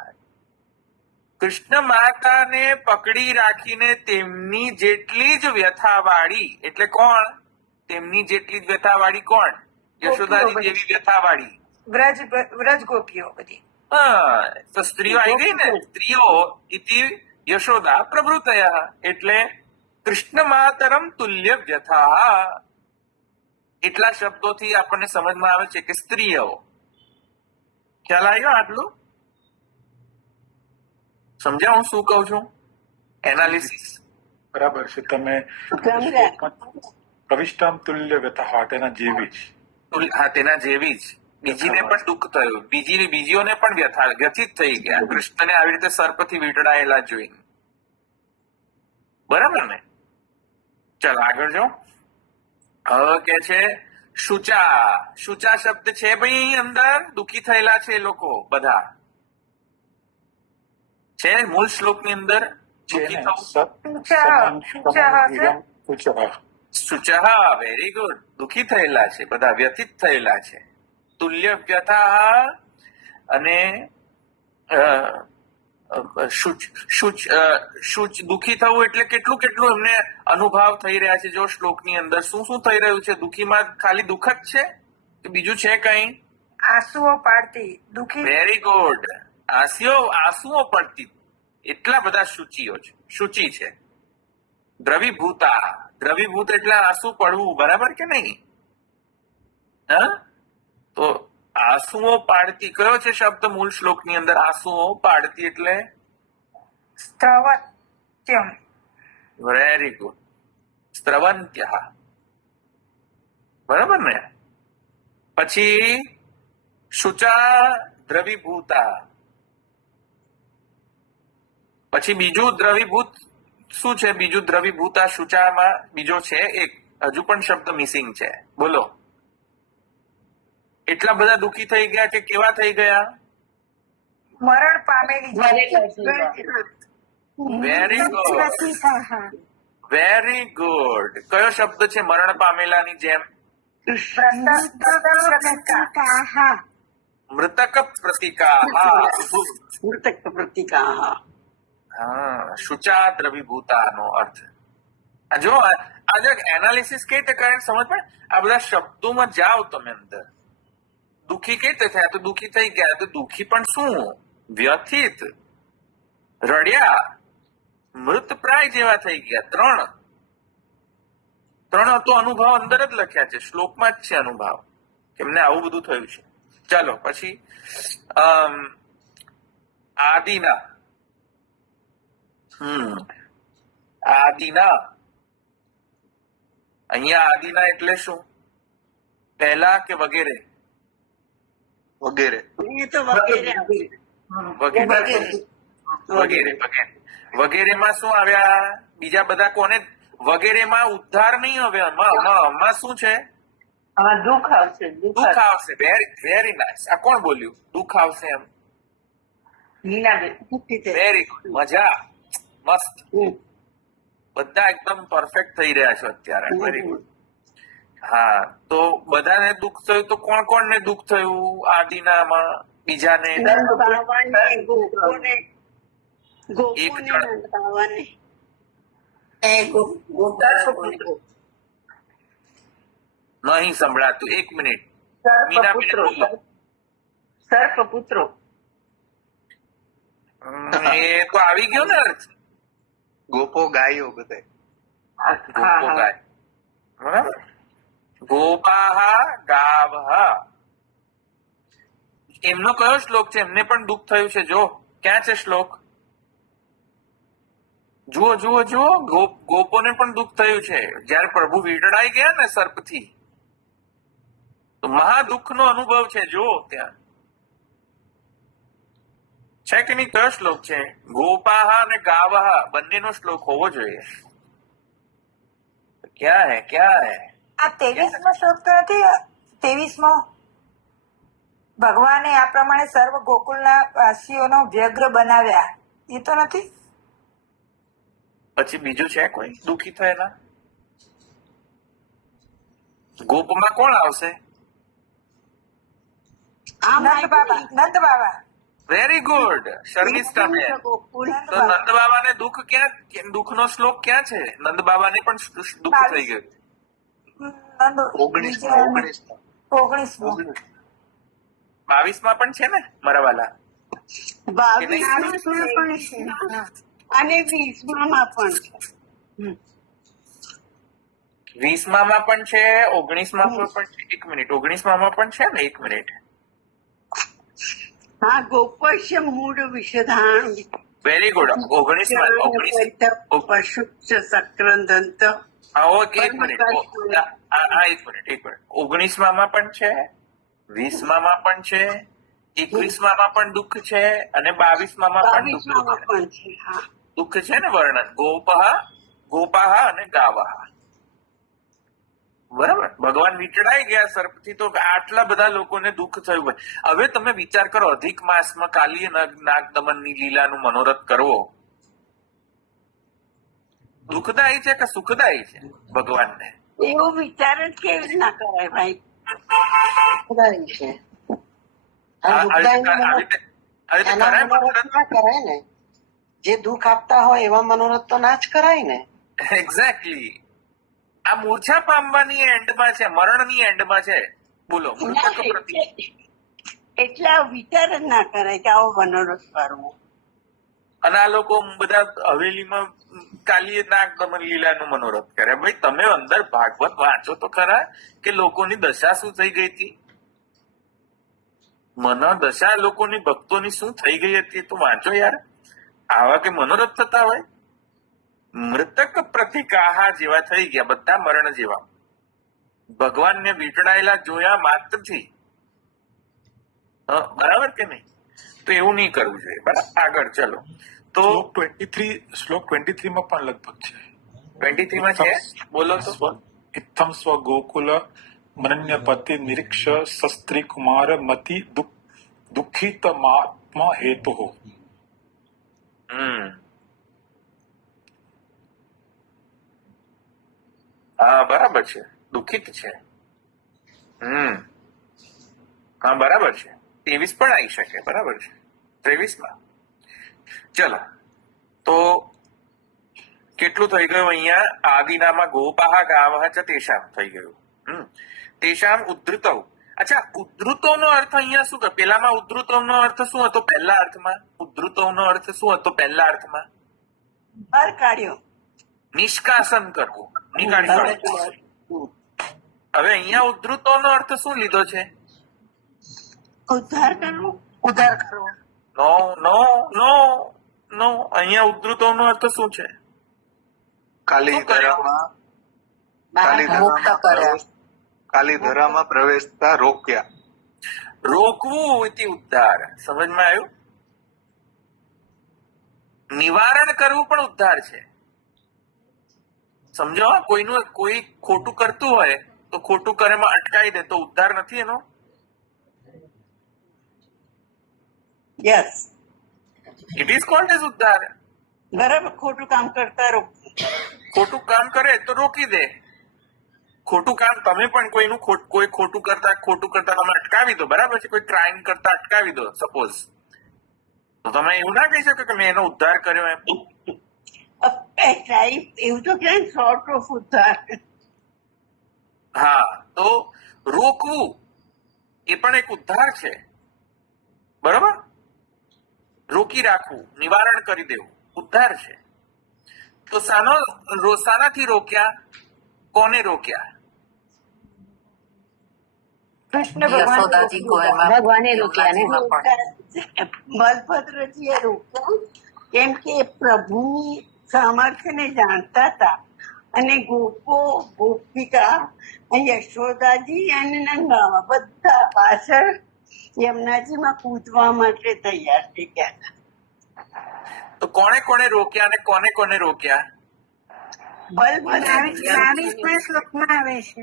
કૃષ્ણ માતાને પકડી રાખીને તેમની જેટલી જ વ્યથાવાળી, એટલે કોણ? તેમની જેટલી જ વ્યથાવાળી કોણ? યશોદાજી જેવી વ્યથાવાળી વ્રજ ગોપીઓ બધી. હા, તો સ્ત્રીઓ આવી ગઈ ને. સ્ત્રીઓ ઇતિ યશોદા પ્રભૃતય, એટલે કૃષ્ણ માતરમ તુલ્ય વ્યથા. એટલા શબ્દોથી આપણને સમજમાં આવે છે કે સ્ત્રીઓ. ખ્યાલ આવ્યો આટલું? સમજ્યા હું શું કહું છું? એનાલિસિસ બરાબર છે. તમે પ્રવિષ્ટામ તુલ્ય વ્યથા તેના જેવી જ. હા, તેના જેવી જ. બીજીને પણ દુઃખ થયું, બીજીઓને પણ વ્યથિત થઈ ગયા કૃષ્ણને આવી રીતે સર્પથી વીંટળાયેલા જોઈને. બરાબર ને? ચાલો આગળ જો. હવે કે છે શુચા. શુચા શબ્દ છે ભાઈ અહીં અંદર. દુઃખી થયેલા છે એ લોકો બધા છે મૂળ શ્લોક ની અંદર. દુઃખી થવું. શુચઃ, વેરી ગુડ. દુઃખી થયેલા છે બધા, વ્યથિત થયેલા છે. તુલ્ય વ્યથા અને શુચ દુઃખી થવું એટલે કેટલું કેટલું એમને અનુભવ થઈ રહ્યા છે. જો શ્લોકની અંદર શું શું થઈ રહ્યું છે? દુઃખીમાં ખાલી દુઃખ જ છે કે બીજું છે કઈ? આંસુઓ પાડતી દુઃખી. Very good. આંસુઓ પડતી. એટલા બધા શુચિ છે. દ્રવીભૂતા. દ્રવીભૂત એટલે આંસુ પડવું, બરાબર કે નહીં? હા, તો આંસુઓ પાડતી કયો છે શબ્દ મૂળ શ્લોક ની અંદર? આંસુઓ પાડતી એટલે સ્ત્રવત્યમ. Very good. સ્ત્રવંત્ય. બરાબર ને? પછી શુચા દ્રવીભૂતા. પછી બીજું દ્રવીભૂત શું છે? બીજું દ્રવીભૂતા શુચામાં બીજો છે એક, હજુ પણ શબ્દ મિસિંગ છે. બોલો. એટલા બધા દુઃખી થઈ ગયા કે કેવા થઈ ગયા? મરણ પામેલી વેરી ગુડ, પ્રતિકાહ વેરી ગુડ. કયો શબ્દ છે મરણ પામેલાની જેમ? પ્રતિકાહ મૃતક પ્રતિકા. મૃતક પ્રતિકા. હા, શુચા દ્રવીભૂતાનો અર્થ. આ જો આજે એનાલિસિસ કઈ રીતે કરે સમજ પડે? આ બધા શબ્દોમાં જાઓ તમે અંદર. દુઃખી કઈ રીતે થયા? તો દુઃખી થઈ ગયા. તો દુઃખી પણ શું? વ્યથિત, રડ્યા, મૃતપ્રાય જેવા થઈ ગયા. ત્રણ તો અનુભવ અંદર જ લખ્યા છે, શ્લોકમાં જ છે અનુભવ, એમને આવું બધું થયું છે. ચાલો પછી આદિના. આદિના, અહીંયા આદિના એટલે શું? પહેલા કે વગેરે? વગેરે. એ તો વગેરે વગેરે વગેરેમાં શું આવ્યા? બીજા બધા કોને? વગેરેમાં ઉદ્ધાર નહીં હવે. આમાં શું છે? દુઃખ આવશે. દુઃખ આવશે. Very nice. આ કોણ બોલ્યું? દુઃખ આવશે એમ. લીલાબેન. Very good. મજા, મસ્ત. બધા એકદમ પરફેક્ટ થઈ રહ્યા છો અત્યારે. Very good. હા, તો બધાને દુઃખ થયું. તો કોણ કોણને દુઃખ થયું આદિનામાં? બીજાને? એક નહીં સંભળાતું. એક મિનિટ. સર્પપુત્રો. એ તો આવી ગયો ને અર્થ. ગોપો ગાયો બધે. ગોપો ગાય. બરાબર. ગોપાહ ગાવઃ. એમનો કયો શ્લોક છે? એમને પણ દુઃખ થયું છે. જો ક્યાં છે શ્લોક? જુઓ જુઓ જુઓ. ગોપોને પણ દુઃખ થયું છે જયારે પ્રભુ વીંટળાઈ ગયા ને સર્પથી. તો મહા દુઃખનો અનુભવ છે. જો ત્યાં છે કે નહીં? કયો શ્લોક છે? ગોપાહ અને ગાવઃ બંનેનો શ્લોક હોવો જોઈએ. ક્યાં હે? ક્યાં હે? આ 23મો શ્લોક તો નથી? 23મો ભગવાને આ પ્રમાણે સર્વ ગોકુળના વાસીઓનો વ્યગ્ર બનાવ્યા, એ તો નથી? પછી બીજું છે કોઈ દુઃખી થયેલા? ગોપમાં કોણ આવશે? નંદ બાબા. Very good. શર્મિષ્ઠા બેન. તો નંદ બાબાને દુઃખ ક્યાં? દુઃખનો શ્લોક ક્યાં છે? નંદ બાબાને પણ દુઃખ થઈ ગયું. 22માં પણ છે ને મારા વાલા? 22માં પણ છે અને 20માં પણ છે. 20માં પણ છે, 19માં પણ છે. એક મિનિટ. 19માં પણ છે ને? એક મિનિટ. હા, ગોપશ્ય મૂળ વિષધાણ. Very good. 19 પશુ સક્રંદંત. એક મિનિટ. એક મિનિટ. 19માં પણ છે, 20માં પણ છે, 21માં પણ દુઃખ છે અને 22માં પણ દુઃખ છે. દુઃખ છે ને વર્ણન. ગોપાહ અને ગાવાહ. બરાબર. ભગવાન વીંટળાઈ ગયા સર્પથી, તો આટલા બધા લોકોને દુઃખ થયું હોય. હવે તમે વિચાર કરો, અધિક માસમાં કાલીય નાગદમનની લીલાનું મનોરથ કરવો દુઃખદાયી છે કે સુખદાયી છે ભગવાનને? એવો વિચાર જ કેવી રીતના કરાય ભાઈ? કરાય ને. જે દુઃખ આપતા હોય એવા મનોરથ તો ના જ કરાય ને. એક્ઝેક્ટલી. આ મૂર્છા પામવાની એન્ડમાં છે, મરણની એન્ડમાં છે. બોલો. એટલે આ વિચાર જ ના કરાય કે આવો મનોરથ કરવો. અને આ લોકો બધા હવેલીમાં કાલીય નાગદમન લીલાનું મનોરથ કરે. ભાઈ તમે અંદર ભાગવત વાંચો તો ખરા કે લોકોની દશા શું થઈ ગઈ હતી. દશા લોકોની ભક્તોની શું થઈ ગઈ હતી તો વાંચો યાર. આવા કે મનોરથ થતા હોય? મૃતક પ્રતિકાહા જેવા થઈ ગયા બધા, મરણ જેવા. ભગવાનને વીંટળાયેલા જોયા માત્રથી બરાબર કે નહીં? તો એવું નહીં કરવું જોઈએ. બરાબર, આગળ ચલો. તો શ્લોક 23 માં પણ લગભગ છે. 23 માં છે, બોલો તો. ઇત્થમ સ્વ ગોકુલ મનન્ય પતિ નિરીક્ષ શસ્ત્રી કુમાર મતિ દુઃખિત મહાત્મા હેતુ. હા બરાબર છે, દુઃખિત છે. હા બરાબર છે. 23 પણ આવી શકે, બરાબર છે. 23 માં ચલો. તો કેટલું થઈ ગયું અહીંયા? આદિનામાં ગોપાહ ગાવઃ ચ તેષામ થઈ ગયું. તેષામ ઉદ્ધૃતૌ. અચ્છા, ઉદ્ધૃતોનો અર્થ અહીંયા શું? પેલામાં ઉદ્ધૃતોનો અર્થ શું હતો? પહેલા અર્થમાં ઉદ્ધૃતોનો અર્થ શું હતો? પહેલા અર્થમાં બહાર કાઢ્યો, નિષ્કાસન કરવું, નીકાળી કાઢવું. હવે અહીંયા ઉદ્ધૃતોનો અર્થ શું લીધો છે? ઉદ્ધાર કરવો, ઉદ્ધાર કરવો. નો નો નો નો, અહીંયા ઉદ્ધૃતોનો અર્થ શું છે? કાલીધરામાં પ્રવેશતા રોક્યા. રોકવું ઇતિ ઉદ્ધાર. સમજમાં આવ્યું? નિવારણ કરવું પણ ઉદ્ધાર છે. સમજો, કોઈ ખોટું કરતું હોય તો ખોટું કરેમાં અટકાવી દે તો ઉદ્ધાર નથી એનો? Yes, it is called as ઉદ્ધાર. બરાબર. ખોટું કામ કરતા રોકવું. ખોટું કામ કરે તો રોકી દે. ખોટું કામ તમે પણ કોઈ ખોટું કરતા તમે અટકાવી દો, બરાબર છે? કોઈ ક્રાઇમ કરતા અટકાવી દો સપોઝ, તો તમે એવું ના કહી શકો કે મેં એનો ઉદ્ધાર કર્યો એમ. એવું તો ક્યાંય શોર્ટ ઓફ ઉદ્ધાર. હા, તો રોકવું એ પણ એક ઉદ્ધાર છે, બરાબર? રોકી રાખવું, નિવારણ કરી દેવું ઉદ્ધાર છે. તો શાનાથી રોક્યા? કોને રોક્યા? કૃષ્ણ ભગવાને રોક્યા ને. બલભદ્રજીએ રોક્યા કેમ કે પ્રભુની સામર્થ્યને જાણતા હતા, અને ગોપિકા યશોદાજી અને નંદામાં બધા પાછળ યમુનાજીમાં કૂદવા માટે તૈયાર થઈ ગયા હતા. તો કોને કોને રોક્યા અને કોને રોક્યા? બલભદ્રજી. 22મા શ્લોકમાં આવે છે.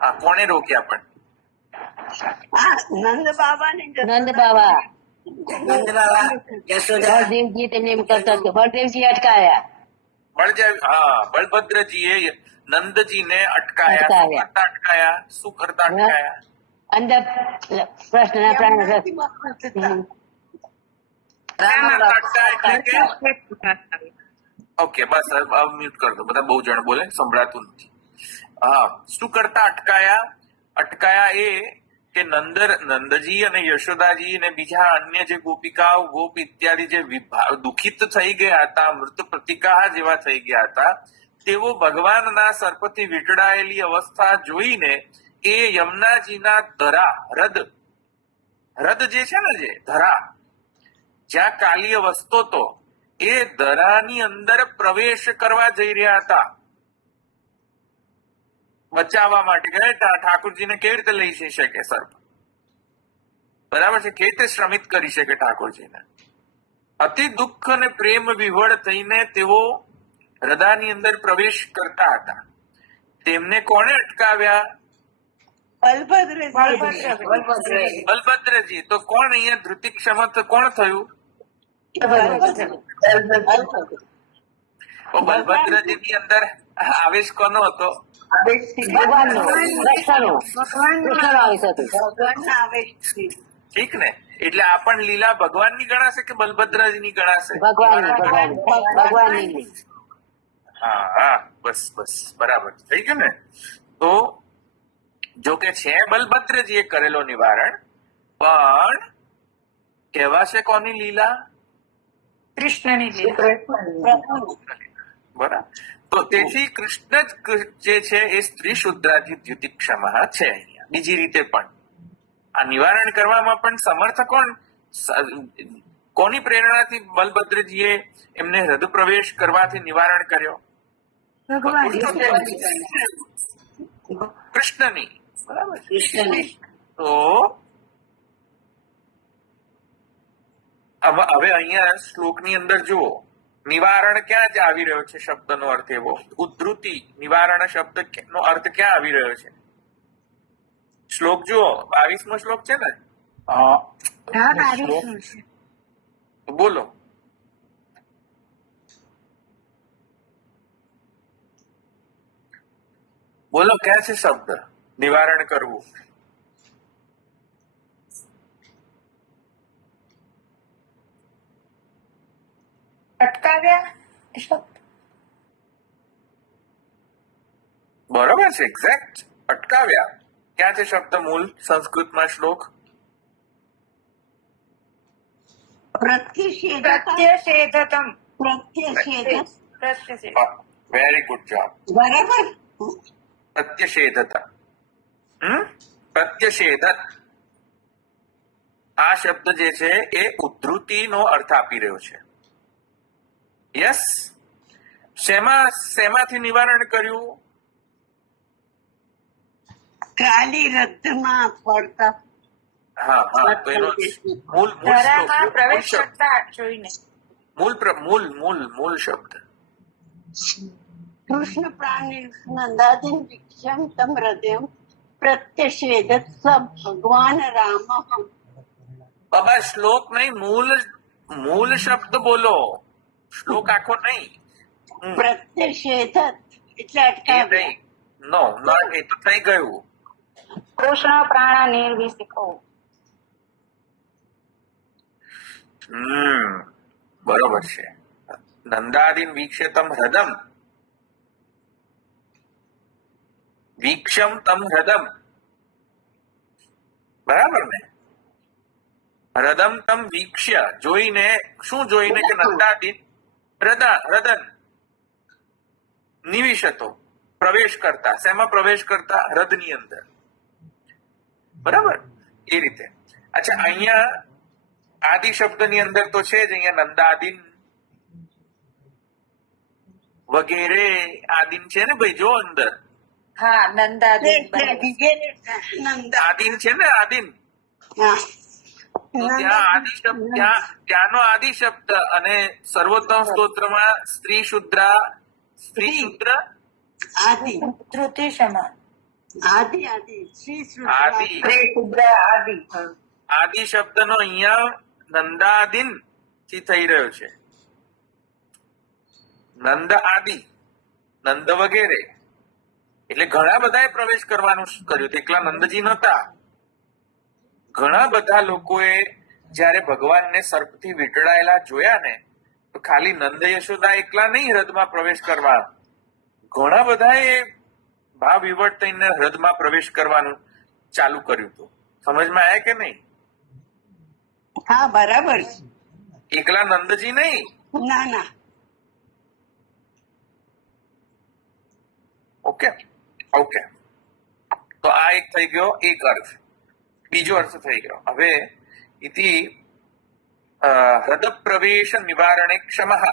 હા, કોને રોક્યા પણ? નંદ બાબા બળદેવજી તેમને એમ કરતા હતા, બળદેવજી અટકાયા. બલભદ્રજીએ નંદજીને અટકાયા. શું કરતા અટકાયા? અંદર કૃષ્ણના પ્રાણ રસ. ઓકે, બસ મ્યુટ કરી દો. બધા બહુ જણ બોલે, સંભળાતું નથી. હા, શું કરતા અટકાયા એ કે નંદજી અને યશોદાજી અને બીજા અન્ય જે ગોપિકાઓ ગોપ ઇત્યાદિ જે દુઃખિત થઈ ગયા હતા, મૃત પ્રતિકાહ જેવા થઈ ગયા હતા, તેઓ ભગવાનના સર્પથી વીંટળાયેલી અવસ્થા જોઈને એ યમુનાજીના ધરા હૃદ જે છે ને, જે ધરા જ્યાં કાલીય વસતો તો, એ ધરાની અંદર પ્રવેશ કરવા જઈ રહ્યા હતા. બચાવવા માટે ગયા. ઠાકોરજીને કેવી રીતે લઈ જઈ શકે સર્પ? બરાબર છે? કેવી રીતે શ્રમિત કરી શકે ઠાકોરજીને? અતિ દુઃખ અને પ્રેમ વિહવળ થઈને તેઓ હૃદયની અંદર પ્રવેશ કરતા હતા. તેમને કોણે અટકાવ્યા? બલભદ્રજી. તો કોણ અહીંયા ધૃતિક્ષમ કોણ થયું? બલભદ્રજી ની અંદર આવેશ કોનો હતો? ઠીક ને? એટલે આ પણ લીલા ભગવાનની ગણાશે કે બલભદ્રજીની ગણાશે? ભગવાનની. હા, બસ બરાબર થઈ ગયું ને? તો જો કે છે બલભદ્રજીએ કરેલો નિવારણ, પણ કહેવાશે કોની લીલા? કૃષ્ણની લીલા. બરાબર. તો તેથી કૃષ્ણ જે છે એ સ્ત્રી શુદ્ધાથી દ્યુતિક્ષમ છે. અહીંયા બીજી રીતે પણ આ નિવારણ કરવામાં પણ સમર્થ કોની પ્રેરણાથી બલભદ્રજીએ એમને હૃદય પ્રવેશ કરવાથી નિવારણ કર્યો? કૃષ્ણની. બરાબર. તો હવે અહીંયા શ્લોકની અંદર જુઓ, નિવારણ ક્યાં જ આવી રહ્યો છે? શબ્દનો અર્થ એવો, ઉદ્ધૃતિ નિવારણ શબ્દ નો અર્થ ક્યાં આવી રહ્યો છે? શ્લોક જુઓ, 22મો શ્લોક છે ને? હા શ્લોક 22 છે. તો બોલો. બોલો, ક્યાં છે શબ્દ નિવારણ કરવું? અટકાવ્યા બરોબર છે, એક્ઝેક્ટ. અટકાવ્યા. ક્યાં છે શબ્દ મૂળ સંસ્કૃતમાં શ્લોક? પ્રત્યષેધતમ. Very good job. બરાબર. પ્રત્યષેધતા. પ્રત્યષેધત આ શબ્દ જે છે એ ઉદ્ધૃતિનો અર્થ આપી રહ્યો છે. યસ. શેમાંથી નિવારણ કર્યું? કાલી રદ્દમાં પડતા. હા હા, તો એનો મૂળ ધરામાં પ્રવેશ શબ્દ, કરતા જોઈને. મૂળ શબ્દ. કૃષ્ણ પ્રાણી નંદાદિન વિક્ષમ તમ હૃદયમ પ્રત્યષેધત સ ભગવાન રામ. બાબા શ્લોક નહીં, મૂળ શબ્દ બોલો, શ્લોક આખો નહીં. પ્રત્યષેધત એટલે એ અટકાવ્યા. નહીં, નો નોટ, એ તો થઈ ગયું. કૃષ્ણ પ્રાણા નિર્વિષિકો. બરોબર છે. નંદાદિન વીક્ષતમ હૃદમ, વીક્ષમ તમ હૃદમ, બરાબર ને? હૃદમ તમ વીક્ષ્ય, જોઈને, શું જોઈને? કે નંદાદિન હૃદન નિવિશતો, પ્રવેશ કરતા. શેમાં પ્રવેશ કરતા? હૃદની અંદર. બરાબર, એ રીતે. અચ્છા, અહીંયા આદિ શબ્દની અંદર તો છે જ, અહીંયા નંદાદિન વગેરે આદિન છે ને ભાઈ, જો અંદર હા, નંદાદિન. આદિન છે ને, આદિન. તો ત્યાં આદિ શબ્દ, ત્યાંનો આદિ શબ્દ. અને સર્વોત્તમ સ્તોત્રમાં સ્ત્રી શુદ્ર આદિ ધૃતિ સમાન. આદિ શ્રી આદિ આદિ શબ્દનો અહીંયા નંદાદિન થી થઈ રહ્યો છે. નંદ આદિ, નંદ વગેરે, એટલે ઘણા બધાએ પ્રવેશ કરવાનું કર્યું. એકલા નંદજી નહોતા, ઘણા બધા લોકોએ જયારે ભગવાનને સર્પથી વીંટળાયેલા જોયા ને, તો ખાલી નંદ યશોદા એકલા નહીં હૃદમાં પ્રવેશ કરવા, ઘણા બધાએ ભાવ વિવટ થઈને હૃદમાં પ્રવેશ કરવાનું ચાલુ કર્યું હતું. સમજમાં આવ્યા કે નહીં? હા બરાબર. એકલા નંદજી નહીં. ના. ઓકે. તો આ એક થઈ ગયો, એક અર્થ. બીજો અર્થ થઈ ગયો. હવે ઇતિ હૃદ પ્રવેશ નિવારણે ક્ષમઃ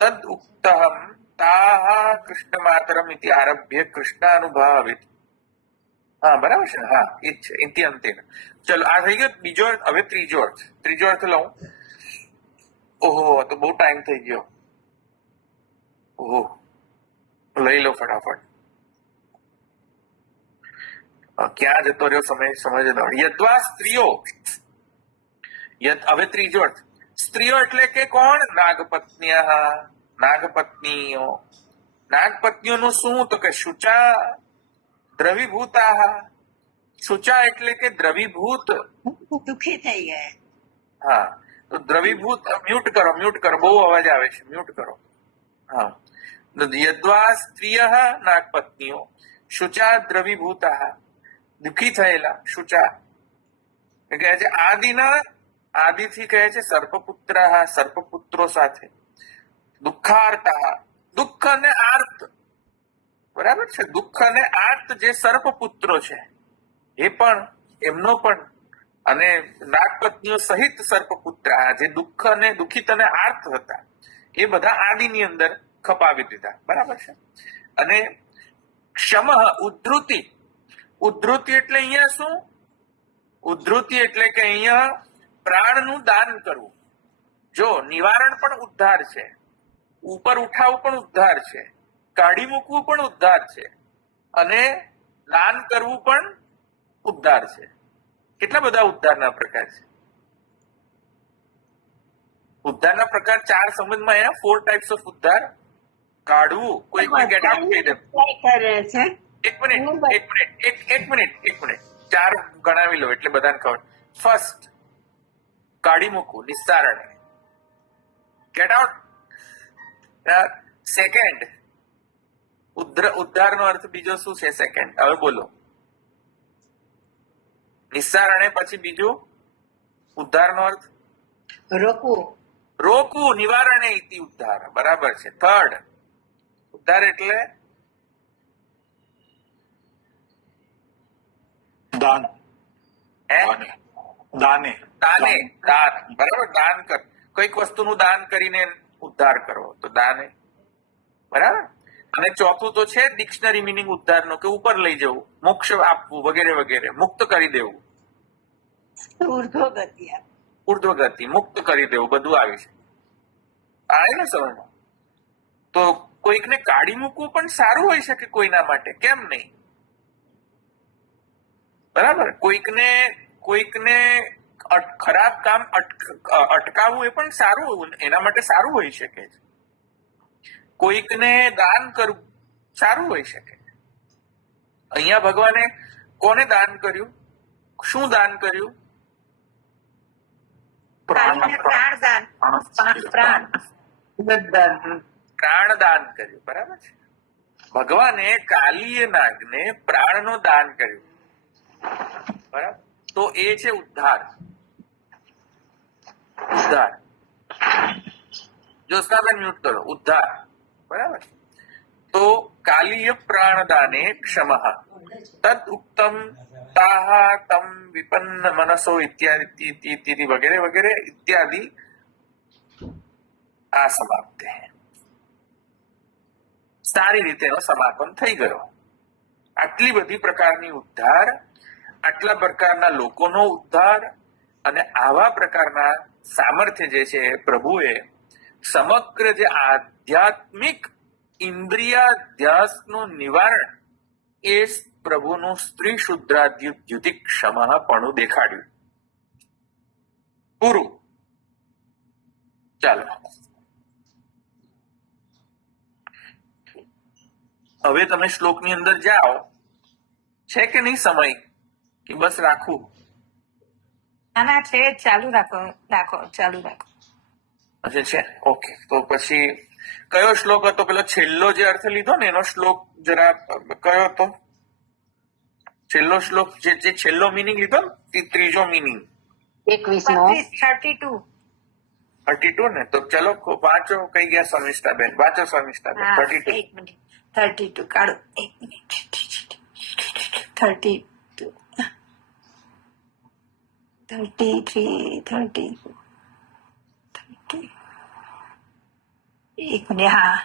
તદ ઉક્તહમ તાહ કૃષ્ણ માતરમ ઇતિ આરભ્ય કૃષ્ણાનુભાવિત. હા બરાબર છે ને? હા, એ જ છે. ઇતિ અંતે. ચલો, આ થઈ ગયો બીજો અર્થ. હવે ત્રીજો અર્થ લઉં. ઓહો, તો બહુ ટાઈમ થઈ ગયો. ઓહો, લઈ લો ફટાફટ. ક્યાં જતો રહ્યો સમય? સમજ યદ્વા સ્ત્રીઓ. હવે ત્રીજો અર્થ. સ્ત્રીઓ એટલે કે કોણ? નાગપત્નીઓ. નાગપત્નીઓનું શું? તો કે શુચા દ્રવીભૂતા. શુચા એટલે કે દ્રવીભૂત. દુઃખી થઈ ગયા. હા, તો દ્રવીભૂત. મ્યુટ કરો, બહુ અવાજ આવે છે, મ્યુટ કરો. હા, યદ્વા સ્ત્રીય નાગપત્નીઓ શુચા દ્રવીભૂતા, દુઃખી થયેલા. શુચા કહે છે આદિથી કહે છે સર્પપુત્ર, સર્પપુત્રો સાથે. દુઃખાર્તા, દુઃખ અને આર્ત. બરાબર છે? દુઃખ અને આર્ત જે સર્પપુત્રો છે એ પણ, એમનો પણ, અને નાગપત્નીઓ સહિત સર્પપુત્ર જે દુઃખ અને દુઃખિત અને આર્ત હતા, એ બધા આદિની અંદર ખપાવી દીધા. બરાબર છે? અને ક્ષમ ઉદ્ધૃતિ. ઉદ્ધૃતિ એટલે અહીંયા શું? ઉદ્ધૃતિ એટલે કે અહીંયા પ્રાણનું દાન કરવું. જો નિવારણ પણ ઉદ્ધાર છે, ઉપર ઉઠાવવું પણ ઉદ્ધાર છે, કાઢી મૂકવું પણ ઉદ્ધાર છે, અને દાન કરવું પણ ઉદ્ધાર છે. કેટલા બધા ઉદ્ધારના પ્રકાર છે? ઉદ્ધારના પ્રકાર 4 સમજમાં આવ્યા. 4 ટાઈપ્સ ઓફ ઉદ્ધાર. કાઢવું, કોઈ ગેટ આઉટ કહી દે. કરે છે એક મિનિટ 4 ગણાવી લો એટલે બધાને ખબર. ફર્સ્ટ, કાઢી મૂકવું, નિસ્સારણે, ગેટ આઉટ. સેકન્ડ, ઉદ્ધારનો અર્થ બીજો શું છે? સેકન્ડ, હવે બોલો. નિસ્સારણે પછી બીજું ઉદ્ધારનો અર્થ રોકવું, નિવારણે ઇતિ ઉદ્ધાર. બરાબર છે. થર્ડ, ઉદ્ધાર એટલે દાન. દાન. બરાબર. દાન કર, કઈક વસ્તુનું દાન કરીને ઉદ્ધાર કરવો તો દાને. બરાબર. અને ચોથું તો છે ડિક્શનરી મિનિંગ ઉદ્ધારનો, કે ઉપર લઈ જવું, મોક્ષ આપવું, વગેરે વગેરે, મુક્ત કરી દેવું. ઉર્ધ્વ ગતિ, મુક્ત કરી દેવું, બધું આવી છે. આવે ને સમજમાં? તો કોઈકને કાઢી મૂકવું પણ સારું હોઈ શકે કોઈના માટે, કેમ નહીં? બરાબર. કોઈકને ખરાબ કામ અટકાવવું એ પણ સારું, એના માટે સારું હોઈ શકે છે. કોઈકને દાન કરવું સારું હોઈ શકે. અહીંયા ભગવાને કોને દાન કર્યું? શું દાન કર્યું? પ્રાણ દાન કર્યું. બરાબર છે. ભગવાને કાલીય નાગને પ્રાણનો દાન કર્યું. બરાબર. તો એ છે ઉદ્ધાર. જ્યોત્સનાબેન મ્યુટ કરો. ઉદ્ધાર. બરાબર. તો કાલીય પ્રાણદાને ક્ષમઃ તદ ઉક્તમ તાહા તમ વિપન્ન મનસો ઇત્યાદિ વગેરે વગેરે ઇત્યાદિ. આ સમાપ્તિ. સારી રીતે એનો સમાપન થઈ ગયો. આટલી બધી પ્રકારની ઉદ્ધાર, આટલા પ્રકારના લોકોનો ઉદ્ધાર, અને આવા પ્રકારના સામર્થ્ય જે છે પ્રભુએ સમગ્ર જે આધ્યાત્મિક ઇન્દ્રિયાધ્યાસનું નિવારણ એ પ્રભુનું સ્ત્રી શુદ્ધાદ્યુતિક્ષમપણું દેખાડ્યું. પૂરું. ચાલો હવે તમે શ્લોકની અંદર જાઓ. છે કે નહીં સમય, કે બસ રાખવું? ના છે, ચાલુ રાખો. ચાલુ રાખો. અચ્છા છે. ઓકે. તો પછી કયો શ્લોક હતો? પેલો છેલ્લો જે અર્થ લીધો ને એનો શ્લોક જરા કયો હતો? છેલ્લો શ્લોક જે છેલ્લો મિનિંગ લીધો ને, ત્રીજો મિનિંગ 32 ને. તો ચલો વાંચો. કઈ ગયા શર્મિષ્ઠાબેન? વાંચો શર્મિષ્ઠાબેન. 32. એક મિનિટ. 32 કાઢો. એક મિનિટ. 32 33 30 એક મિનિટ. હા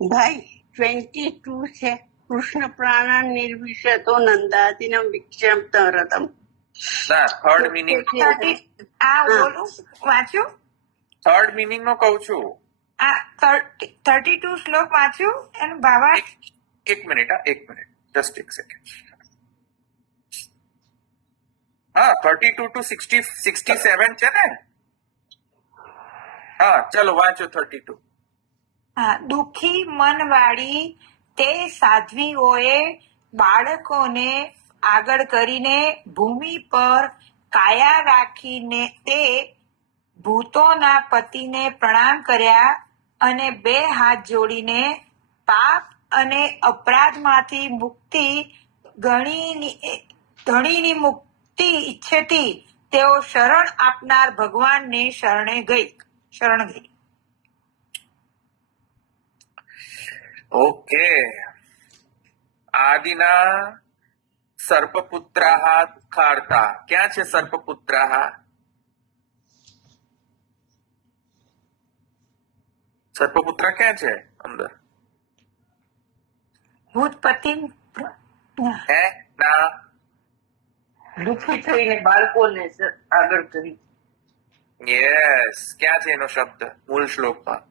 ભાઈ 22 છે. કૃષ્ણ પ્રાણ નિર્વિશતો નંદાદિનમ વિક્ષેપ્ત રતમ. ના, થર્ડ મિનિંગ. બોલું, વાંચ્યું? થર્ડ મિનિંગ નો કહું છું. 32 શ્લોક વાંચ્યું એનું ભાવાર્થ. એક મિનિટ. જસ્ટ એક સેકન્ડ. હા, 32 to 67 છે ને? હા, ચલો વાંચો 32. હા. દુઃખી મન વાળી તે સાધ્વીઓએ બાળકોને આગળ કરીને ભૂમિ પર કાયા રાખીને તે ભૂતોના પતિને પ્રણામ કર્યા અને 2 હાથ જોડીને પાપ અને અપરાધમાંથી મુક્તિ ધણીની મુક્તિ ઈચ્છતી તેઓ શરણ આપનાર ભગવાનને શરણ ગઈ. ઓકે. આદિના સર્પપુત્રાહ દુઃખાર્તા. ક્યાં છે સર્પપુત્રાહ? સર્પપુત્ર ક્યાં છે અંદર? ભૂતપતિ હે ના, દુઃખી થઈને બાળકોને આગળ કરી. યસ, ક્યાં છે એનો શબ્દ મૂળ શ્લોકમાં?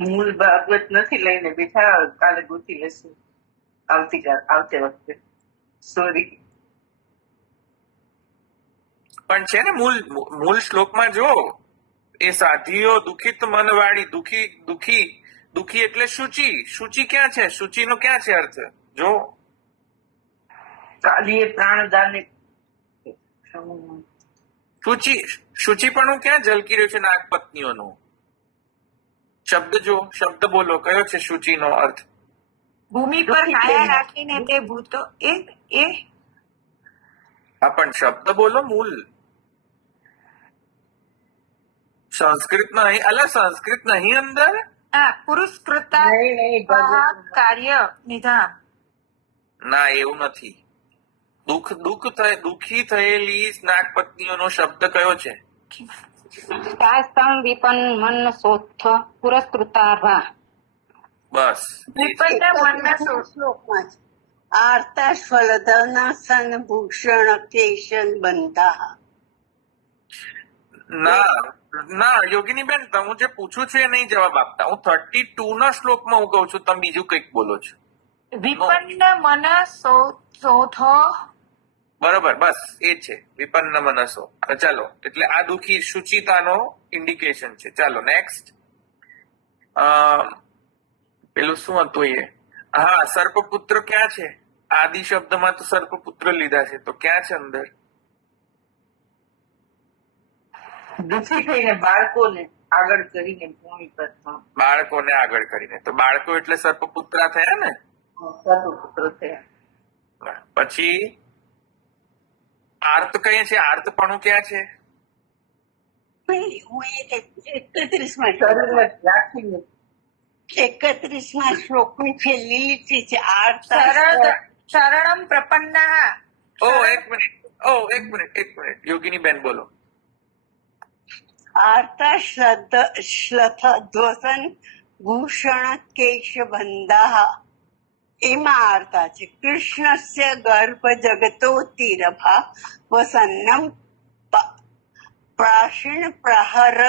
મૂળ ભાગવત નથી લઈને બેઠા, કાલે ગોતી લેશું આવતી વખતે. સોરી. પણ છે ને મૂળ શ્લોકમાં જો એ સાધીઓ દુખિત મનવાળી, દુખી એટલે શુચિ ક્યાં છે? શુચિનો ક્યાં છે અર્થ? જો કાલીએ પ્રાણદાન શુચિપણું ક્યાં ઝલકી રહ્યું છે નાગપત્નીઓનું? શબ્દ બોલો, કયો છે શુચિનો અર્થ? ભૂમિ પર કાયા રાખીને તે ભૂતો એ હા, પણ શબ્દ બોલો મૂળ. સંસ્કૃત નહીં અંદર. પુરસ્કૃતા કાર્ય નિધાન. ના, એવું નથી. દુઃખી થયેલી નાગપત્નીઓનો શબ્દ કયો છે? તાસ્તમ વિપન મન સોથ પુરસ્કૃતા. બસ. વિપન્ન મન શ્લોકમાં છે. આર્તા સ્વલધનાસન ભૂષણ કેશન બંધા. ના યોગીની બેન, હું જે પૂછું છું એ નહીં જવાબ આપતા. હું 32 ના શ્લોકમાં હું કહું છું, તમે બીજું કંઈક બોલો છો. વિપન્ન મન સોથ. બરોબર, બસ એ છે વિપન્ન મનસો. ચાલો, એટલે આ દુઃખી શુચિતાનો ઇન્ડિકેશન છે. ચાલો નેક્સ્ટ. પેલું શું હતું એ? હા, સર્પપુત્ર ક્યાં છે? આદિ શબ્દમાં તો સર્પપુત્ર લીધા છે, તો ક્યાં છે અંદર? દુઃખી થઈને બાળકોને આગળ કરીને ભૂમિ પર. બાળકોને આગળ કરીને, તો બાળકો એટલે સર્પપુત્રા થયા ને? સર્વપુત્રો થયા. પછી આર્ત કઈ છે? આર્તપણું ક્યાં છે? હું 31માં રાખીને 31માં શ્લોકની છેલ્લી લીટી છે. શરણમ પ્રપન્ના. એક મિનિટ યોગીની બેન બોલો. આર્તા શ્લથ ધ્વસન ભૂષણ કેશ બંધા. એમાં આર્તા છે. કૃષ્ણસ્ય ગર્ભ જગતોતિરભા વસન્નમ પ્રાશીણ પ્રહર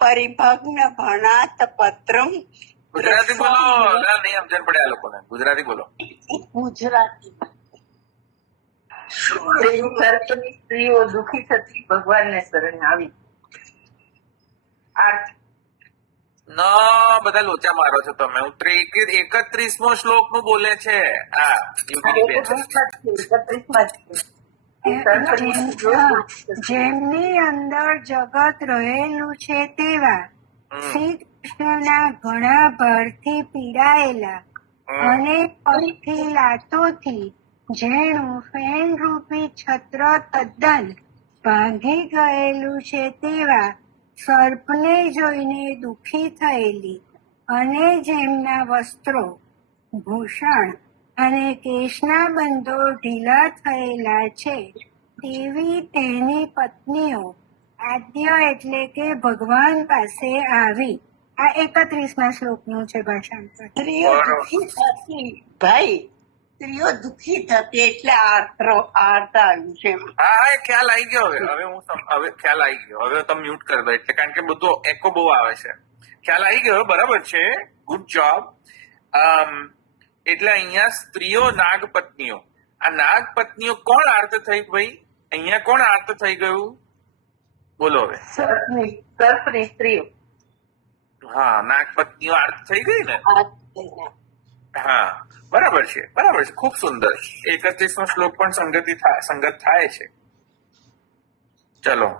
પરિભગ્ન ભણાત પત્રમ. ગુજરાતી બોલો. નહીં સમજણ પડે આ લોકોને. ગુજરાતી બોલો. ગુજરાતી સ્ત્રીઓ દુઃખી થતી ભગવાનને શરણે આવી. બધા લોચા મારો છો તમે. હું 31મો શ્લોક નું બોલે છે. જેમની અંદર જગત રહેલું છે તેવા શ્રી કૃષ્ણના ઘણા ભારથી પીડાયેલા અને પગથી લાતોથી જેનું ફેન રૂપી છત્ર તદ્દન ભાંગી ગયેલું છે તેવા સર્પને જોઈને દુઃખી થયેલી અને જેમના વસ્ત્રો, ભૂષણ અને કેશના બંધો ઢીલા થયેલા છે તેવી તેની પત્નીઓ આદ્ય એટલે કે ભગવાન પાસે આવી. આ 31મા શ્લોકનું છે ભાષાંતર. સ્ત્રીઓ દુઃખી થતી ભાઈ, સ્ત્રીઓ દુઃખી થતી એટલે આર્તા આવ્યું છે. હા, ખ્યાલ આવી ગયો. હવે ખ્યાલ આવી ગયો. હવે તમે મ્યુટ કરી દો, એટલે કારણ કે બધું એકો બહુ આવે છે. ખ્યાલ આવી ગયો, બરાબર છે, ગુડ જોબ. એટલે અહીંયા સ્ત્રીઓ નાગપત્નીઓ. આ નાગપત્નીઓ કોણ આર્ત થઈ ભાઈ? અહીંયા કોણ આર્ત થઈ ગયું? બોલો હવે. સર્પની સ્ત્રીઓ. હા, નાગપત્નીઓ આર્ત થઈ ગઈ ને? હા, બરાબર છે. ખૂબ સુંદર. 31મો શ્લોક પણ સંગત થાય છે. ચલો,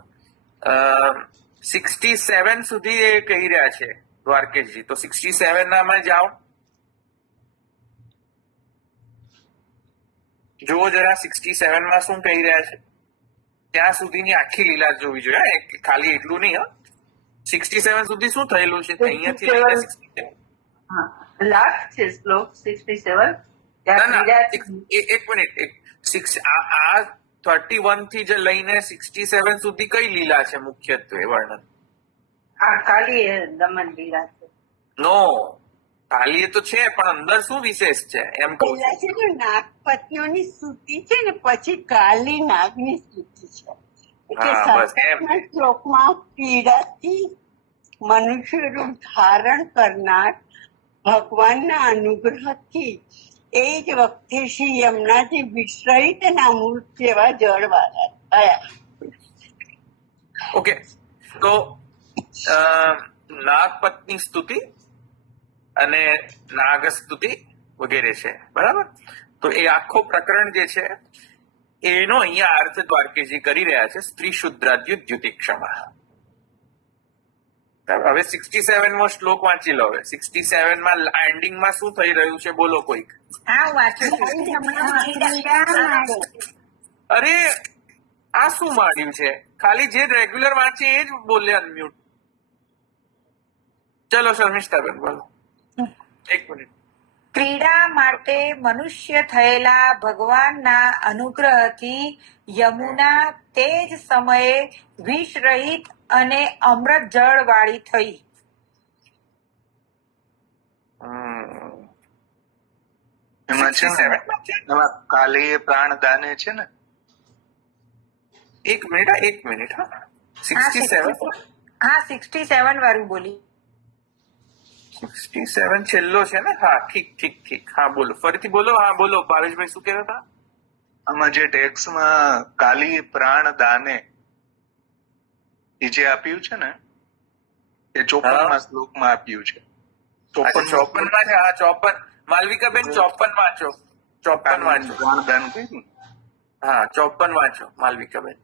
67 સુધી એ કહી રહ્યા છે દ્વારકેશજી. તો 67 નામાં જાઓ, જુઓ જરા 67માં શું કહી રહ્યા છે. ત્યાં સુધીની આખી લીલા જોવી જોઈએ, ખાલી એટલું નહીં. 67 સુધી શું થયેલું છે અહીંયાથી લઈને 67. લાસ્ટ છે શ્લોક 67. એક મિનિટ. આ 31 થી જ લઈને 67 સુધી કઈ લીલા છે મુખ્યત્વે વર્ણન? આ કાલી દમન લીલા છે. નો, કાલીય તો છે પણ અંદર શું વિશેષ છે એમ કહું પેલા છે ને નાગપત્નીઓની સ્તુતિ છે ને પછી કાલી નાગની સ્તુતિ છે. એટલે હા, બસ એમ. 57 શ્લોકમાં પીડાથી મનુષ્ય રૂપ ધારણ કરનાર ભગવાનના અનુગ્રહથી એ જ વખતે શ્રી યમુનાજી વિશ્રહિત અને અમૃત જેવા જળવાળા થયા. ઓકે, તો નાગપત્ની સ્તુતિ અને નાગ સ્તુતિ વગેરે છે, બરાબર? તો એ આખો પ્રકરણ જે છે એનો અહીંયા અર્થ દ્વારકેજી કરી રહ્યા છે, સ્ત્રી શુદ્રાદ્યુ દ્યુતિક્ષમા. હવે 67મો શ્લોક વાંચી લો. હવે 67માં એન્ડિંગમાં શું થઈ રહ્યું છે બોલો કોઈક. હા હું વાંચું છું. અરે આ શું માંડ્યું છે? ખાલી જે રેગ્યુલર વાંચે એ જ બોલે અનમ્યુટ. ચલો શર્મિષ્ઠાબેન બોલો. એક મિનિટ. ક્રીડા માટે મનુષ્ય થયેલા ભગવાનના અનુગ્રહથી યમુના તે જ સમયે વિષ રહિત અને અમૃત જળ વાળી થઈ. એમાં છે ને એમાં કાલી પ્રાણ દાને છે ને. એક મિનિટ હા 67 હા 67 વાળું બોલી. 67 છેલ્લો છે ને? હા ઠીક. હા બોલો, ફરીથી બોલો. હા બોલો ભાવેશભાઈ, શું કહેતા હતા? આમાં જે ટેક્સમાં કાલી પ્રાણ દાને એ જે આપ્યું છે ને એ 54માં શ્લોકમાં આપ્યું છે. 54 માં છે. હા 54. માલવિકાબેન 54 વાંચો. 54 વાંચો. પ્રાણ દાન કહ્યું. હા 54 વાંચો માલવિકાબેન.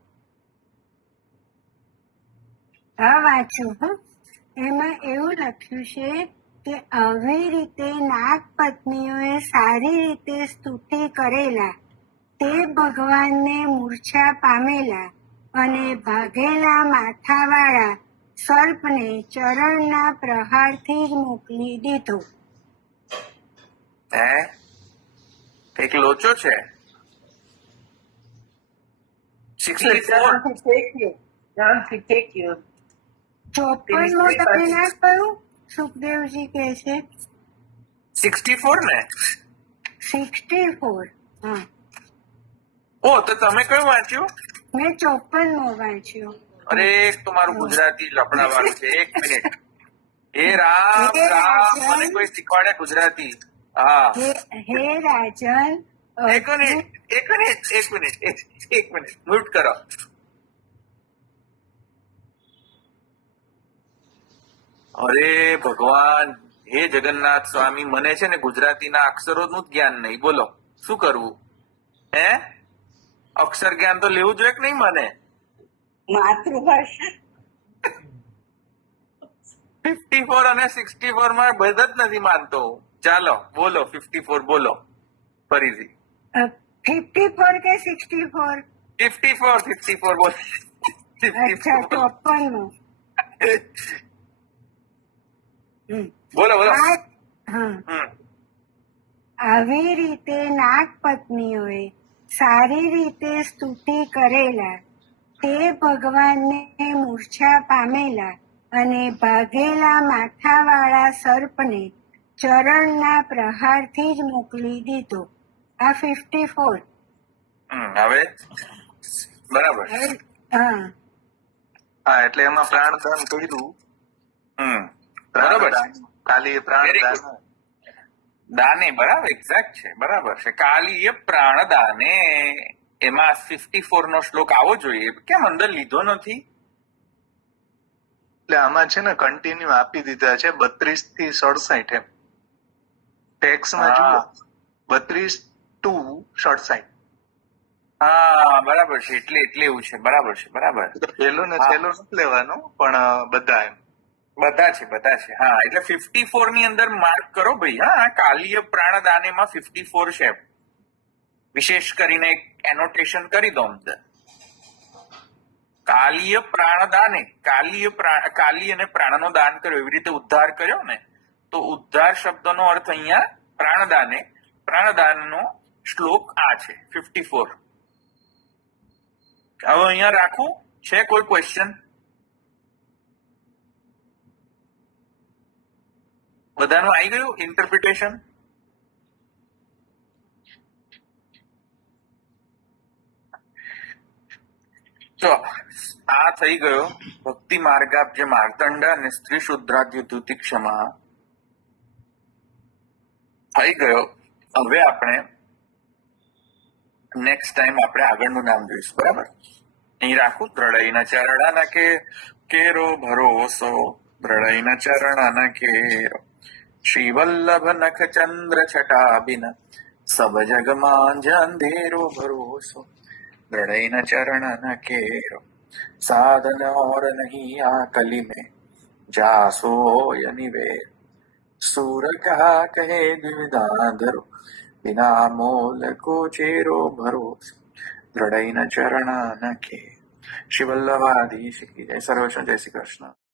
હા વાંચું હું. એમાં એવું લખ્યું છે કે આવી રીતે નાગપત્નીઓએ સારી રીતે સ્તુતિ કરેલા તે ભગવાનને મૂર્છા પામેલા અને ભાગેલા માથાવાળા સર્પને ચરણના પ્રહારથી જ મોકલી દીધો. હે કઈક લોચો છે. 64 54 તમે ના કહ્યું? સુખદેવજી કે છે 64 ને? 64. હા ઓ તો તમે કયું વાંચ્યું? મેં 54 વાંચ્યો. અરે તમારું ગુજરાતી લફડા વાળું છે. એક મિનિટ. હે રામ મને કોઈ શીખવાડે ગુજરાતી. હા હે રાજન, એક મિનિટ મ્યુટ કરો. અરે ભગવાન, હે જગન્નાથ સ્વામી, મને છે ને ગુજરાતીના અક્ષરોનું જ જ્ઞાન નહીં. બોલો શું કરવું? હે અક્ષર જ્ઞાન તો લેવું જોઈએ કે નહીં મને? માતૃભાષા 54 અને 64 માં ભેદ જ નથી માનતો. ચાલો બોલો 54 બોલો ફરીથી. 54 કે 64? 54 બોલો. અચ્છા 54. બોલો હા. આવી રીતે નાગપત્નીઓએ સારી રીતે સ્તુતિ કરેલા તે ભગવાનને મૂર્છા પામેલા અને ભાગેલા માથાવાળા સર્પને ચરણના પ્રહારથી જ મોકલી દીધો. આ 54. હવે બરાબર. હા એટલે એમાં પ્રાણદાન કર્યું. બરાબર છે. કાલી પ્રાણદાન દાને, બરાબર, એક્ઝેક્ટ છે, બરાબર છે. કાલીય પ્રાણ દાને. એમાં 54 નો શ્લોક આવો જોઈએ. કેમ અંદર લીધો નથી? એટલે આમાં છે ને કન્ટિન્યુ આપી દીધા છે 32 થી 67 એમ. ટેક્સમાં જુઓ 32 to 67. હા બરાબર છે. એટલે એવું છે. બરાબર છે. પેલો ને છેલ્લો નથી લેવાનો પણ બધા એમ બધા છે. હા એટલે 54 ની અંદર માર્ક કરો ભાઈ. હા કાલીય પ્રાણદાનેમાં 54 છે. વિશેષ કરીને એક એનોટેશન કરી દો અંદર. કાલીય પ્રાણદાને, કાલી અને પ્રાણનો દાન કર્યો, એવી રીતે ઉદ્ધાર કર્યો ને, તો ઉદ્ધાર શબ્દનો અર્થ અહીંયા પ્રાણદાને. પ્રાણદાનનો શ્લોક આ છે 54. હવે અહીંયા રાખું. છે કોઈ ક્વેશ્ચન? બધાનું આવી ગયું ઇન્ટરપ્રિટેશન? તો આ થઈ ગયો ભક્તિ માર્ગાબ્જ માર્તંડ અને સ્ત્રી શુદ્રાદ્ય ક્ષમા થઈ ગયો. હવે આપણે નેક્સ્ટ ટાઈમ આપણે આગળનું નામ જોઈશું. બરાબર? અહીં રાખું. દ્રઢઈના ચરણાના કેરો ભરોસો, દ્રઢઈના ચરણાના કેરો, શ્રી વલ્લભ નખ ચંદ્ર છટાબિન સબ જગ માંજ અંધેરો ભરોસો, દ્રઢઈના ચરણાના કેરો, साधन और नहीं आ कली में जासो निवेर, सूर कहा कहे द्विविधाधरो, बिना मोल को चेरो भरोस, दृढ़ न चरण न के. श्री वल्लभाधीश की जय. सर्वश्र जय श्री कृष्ण.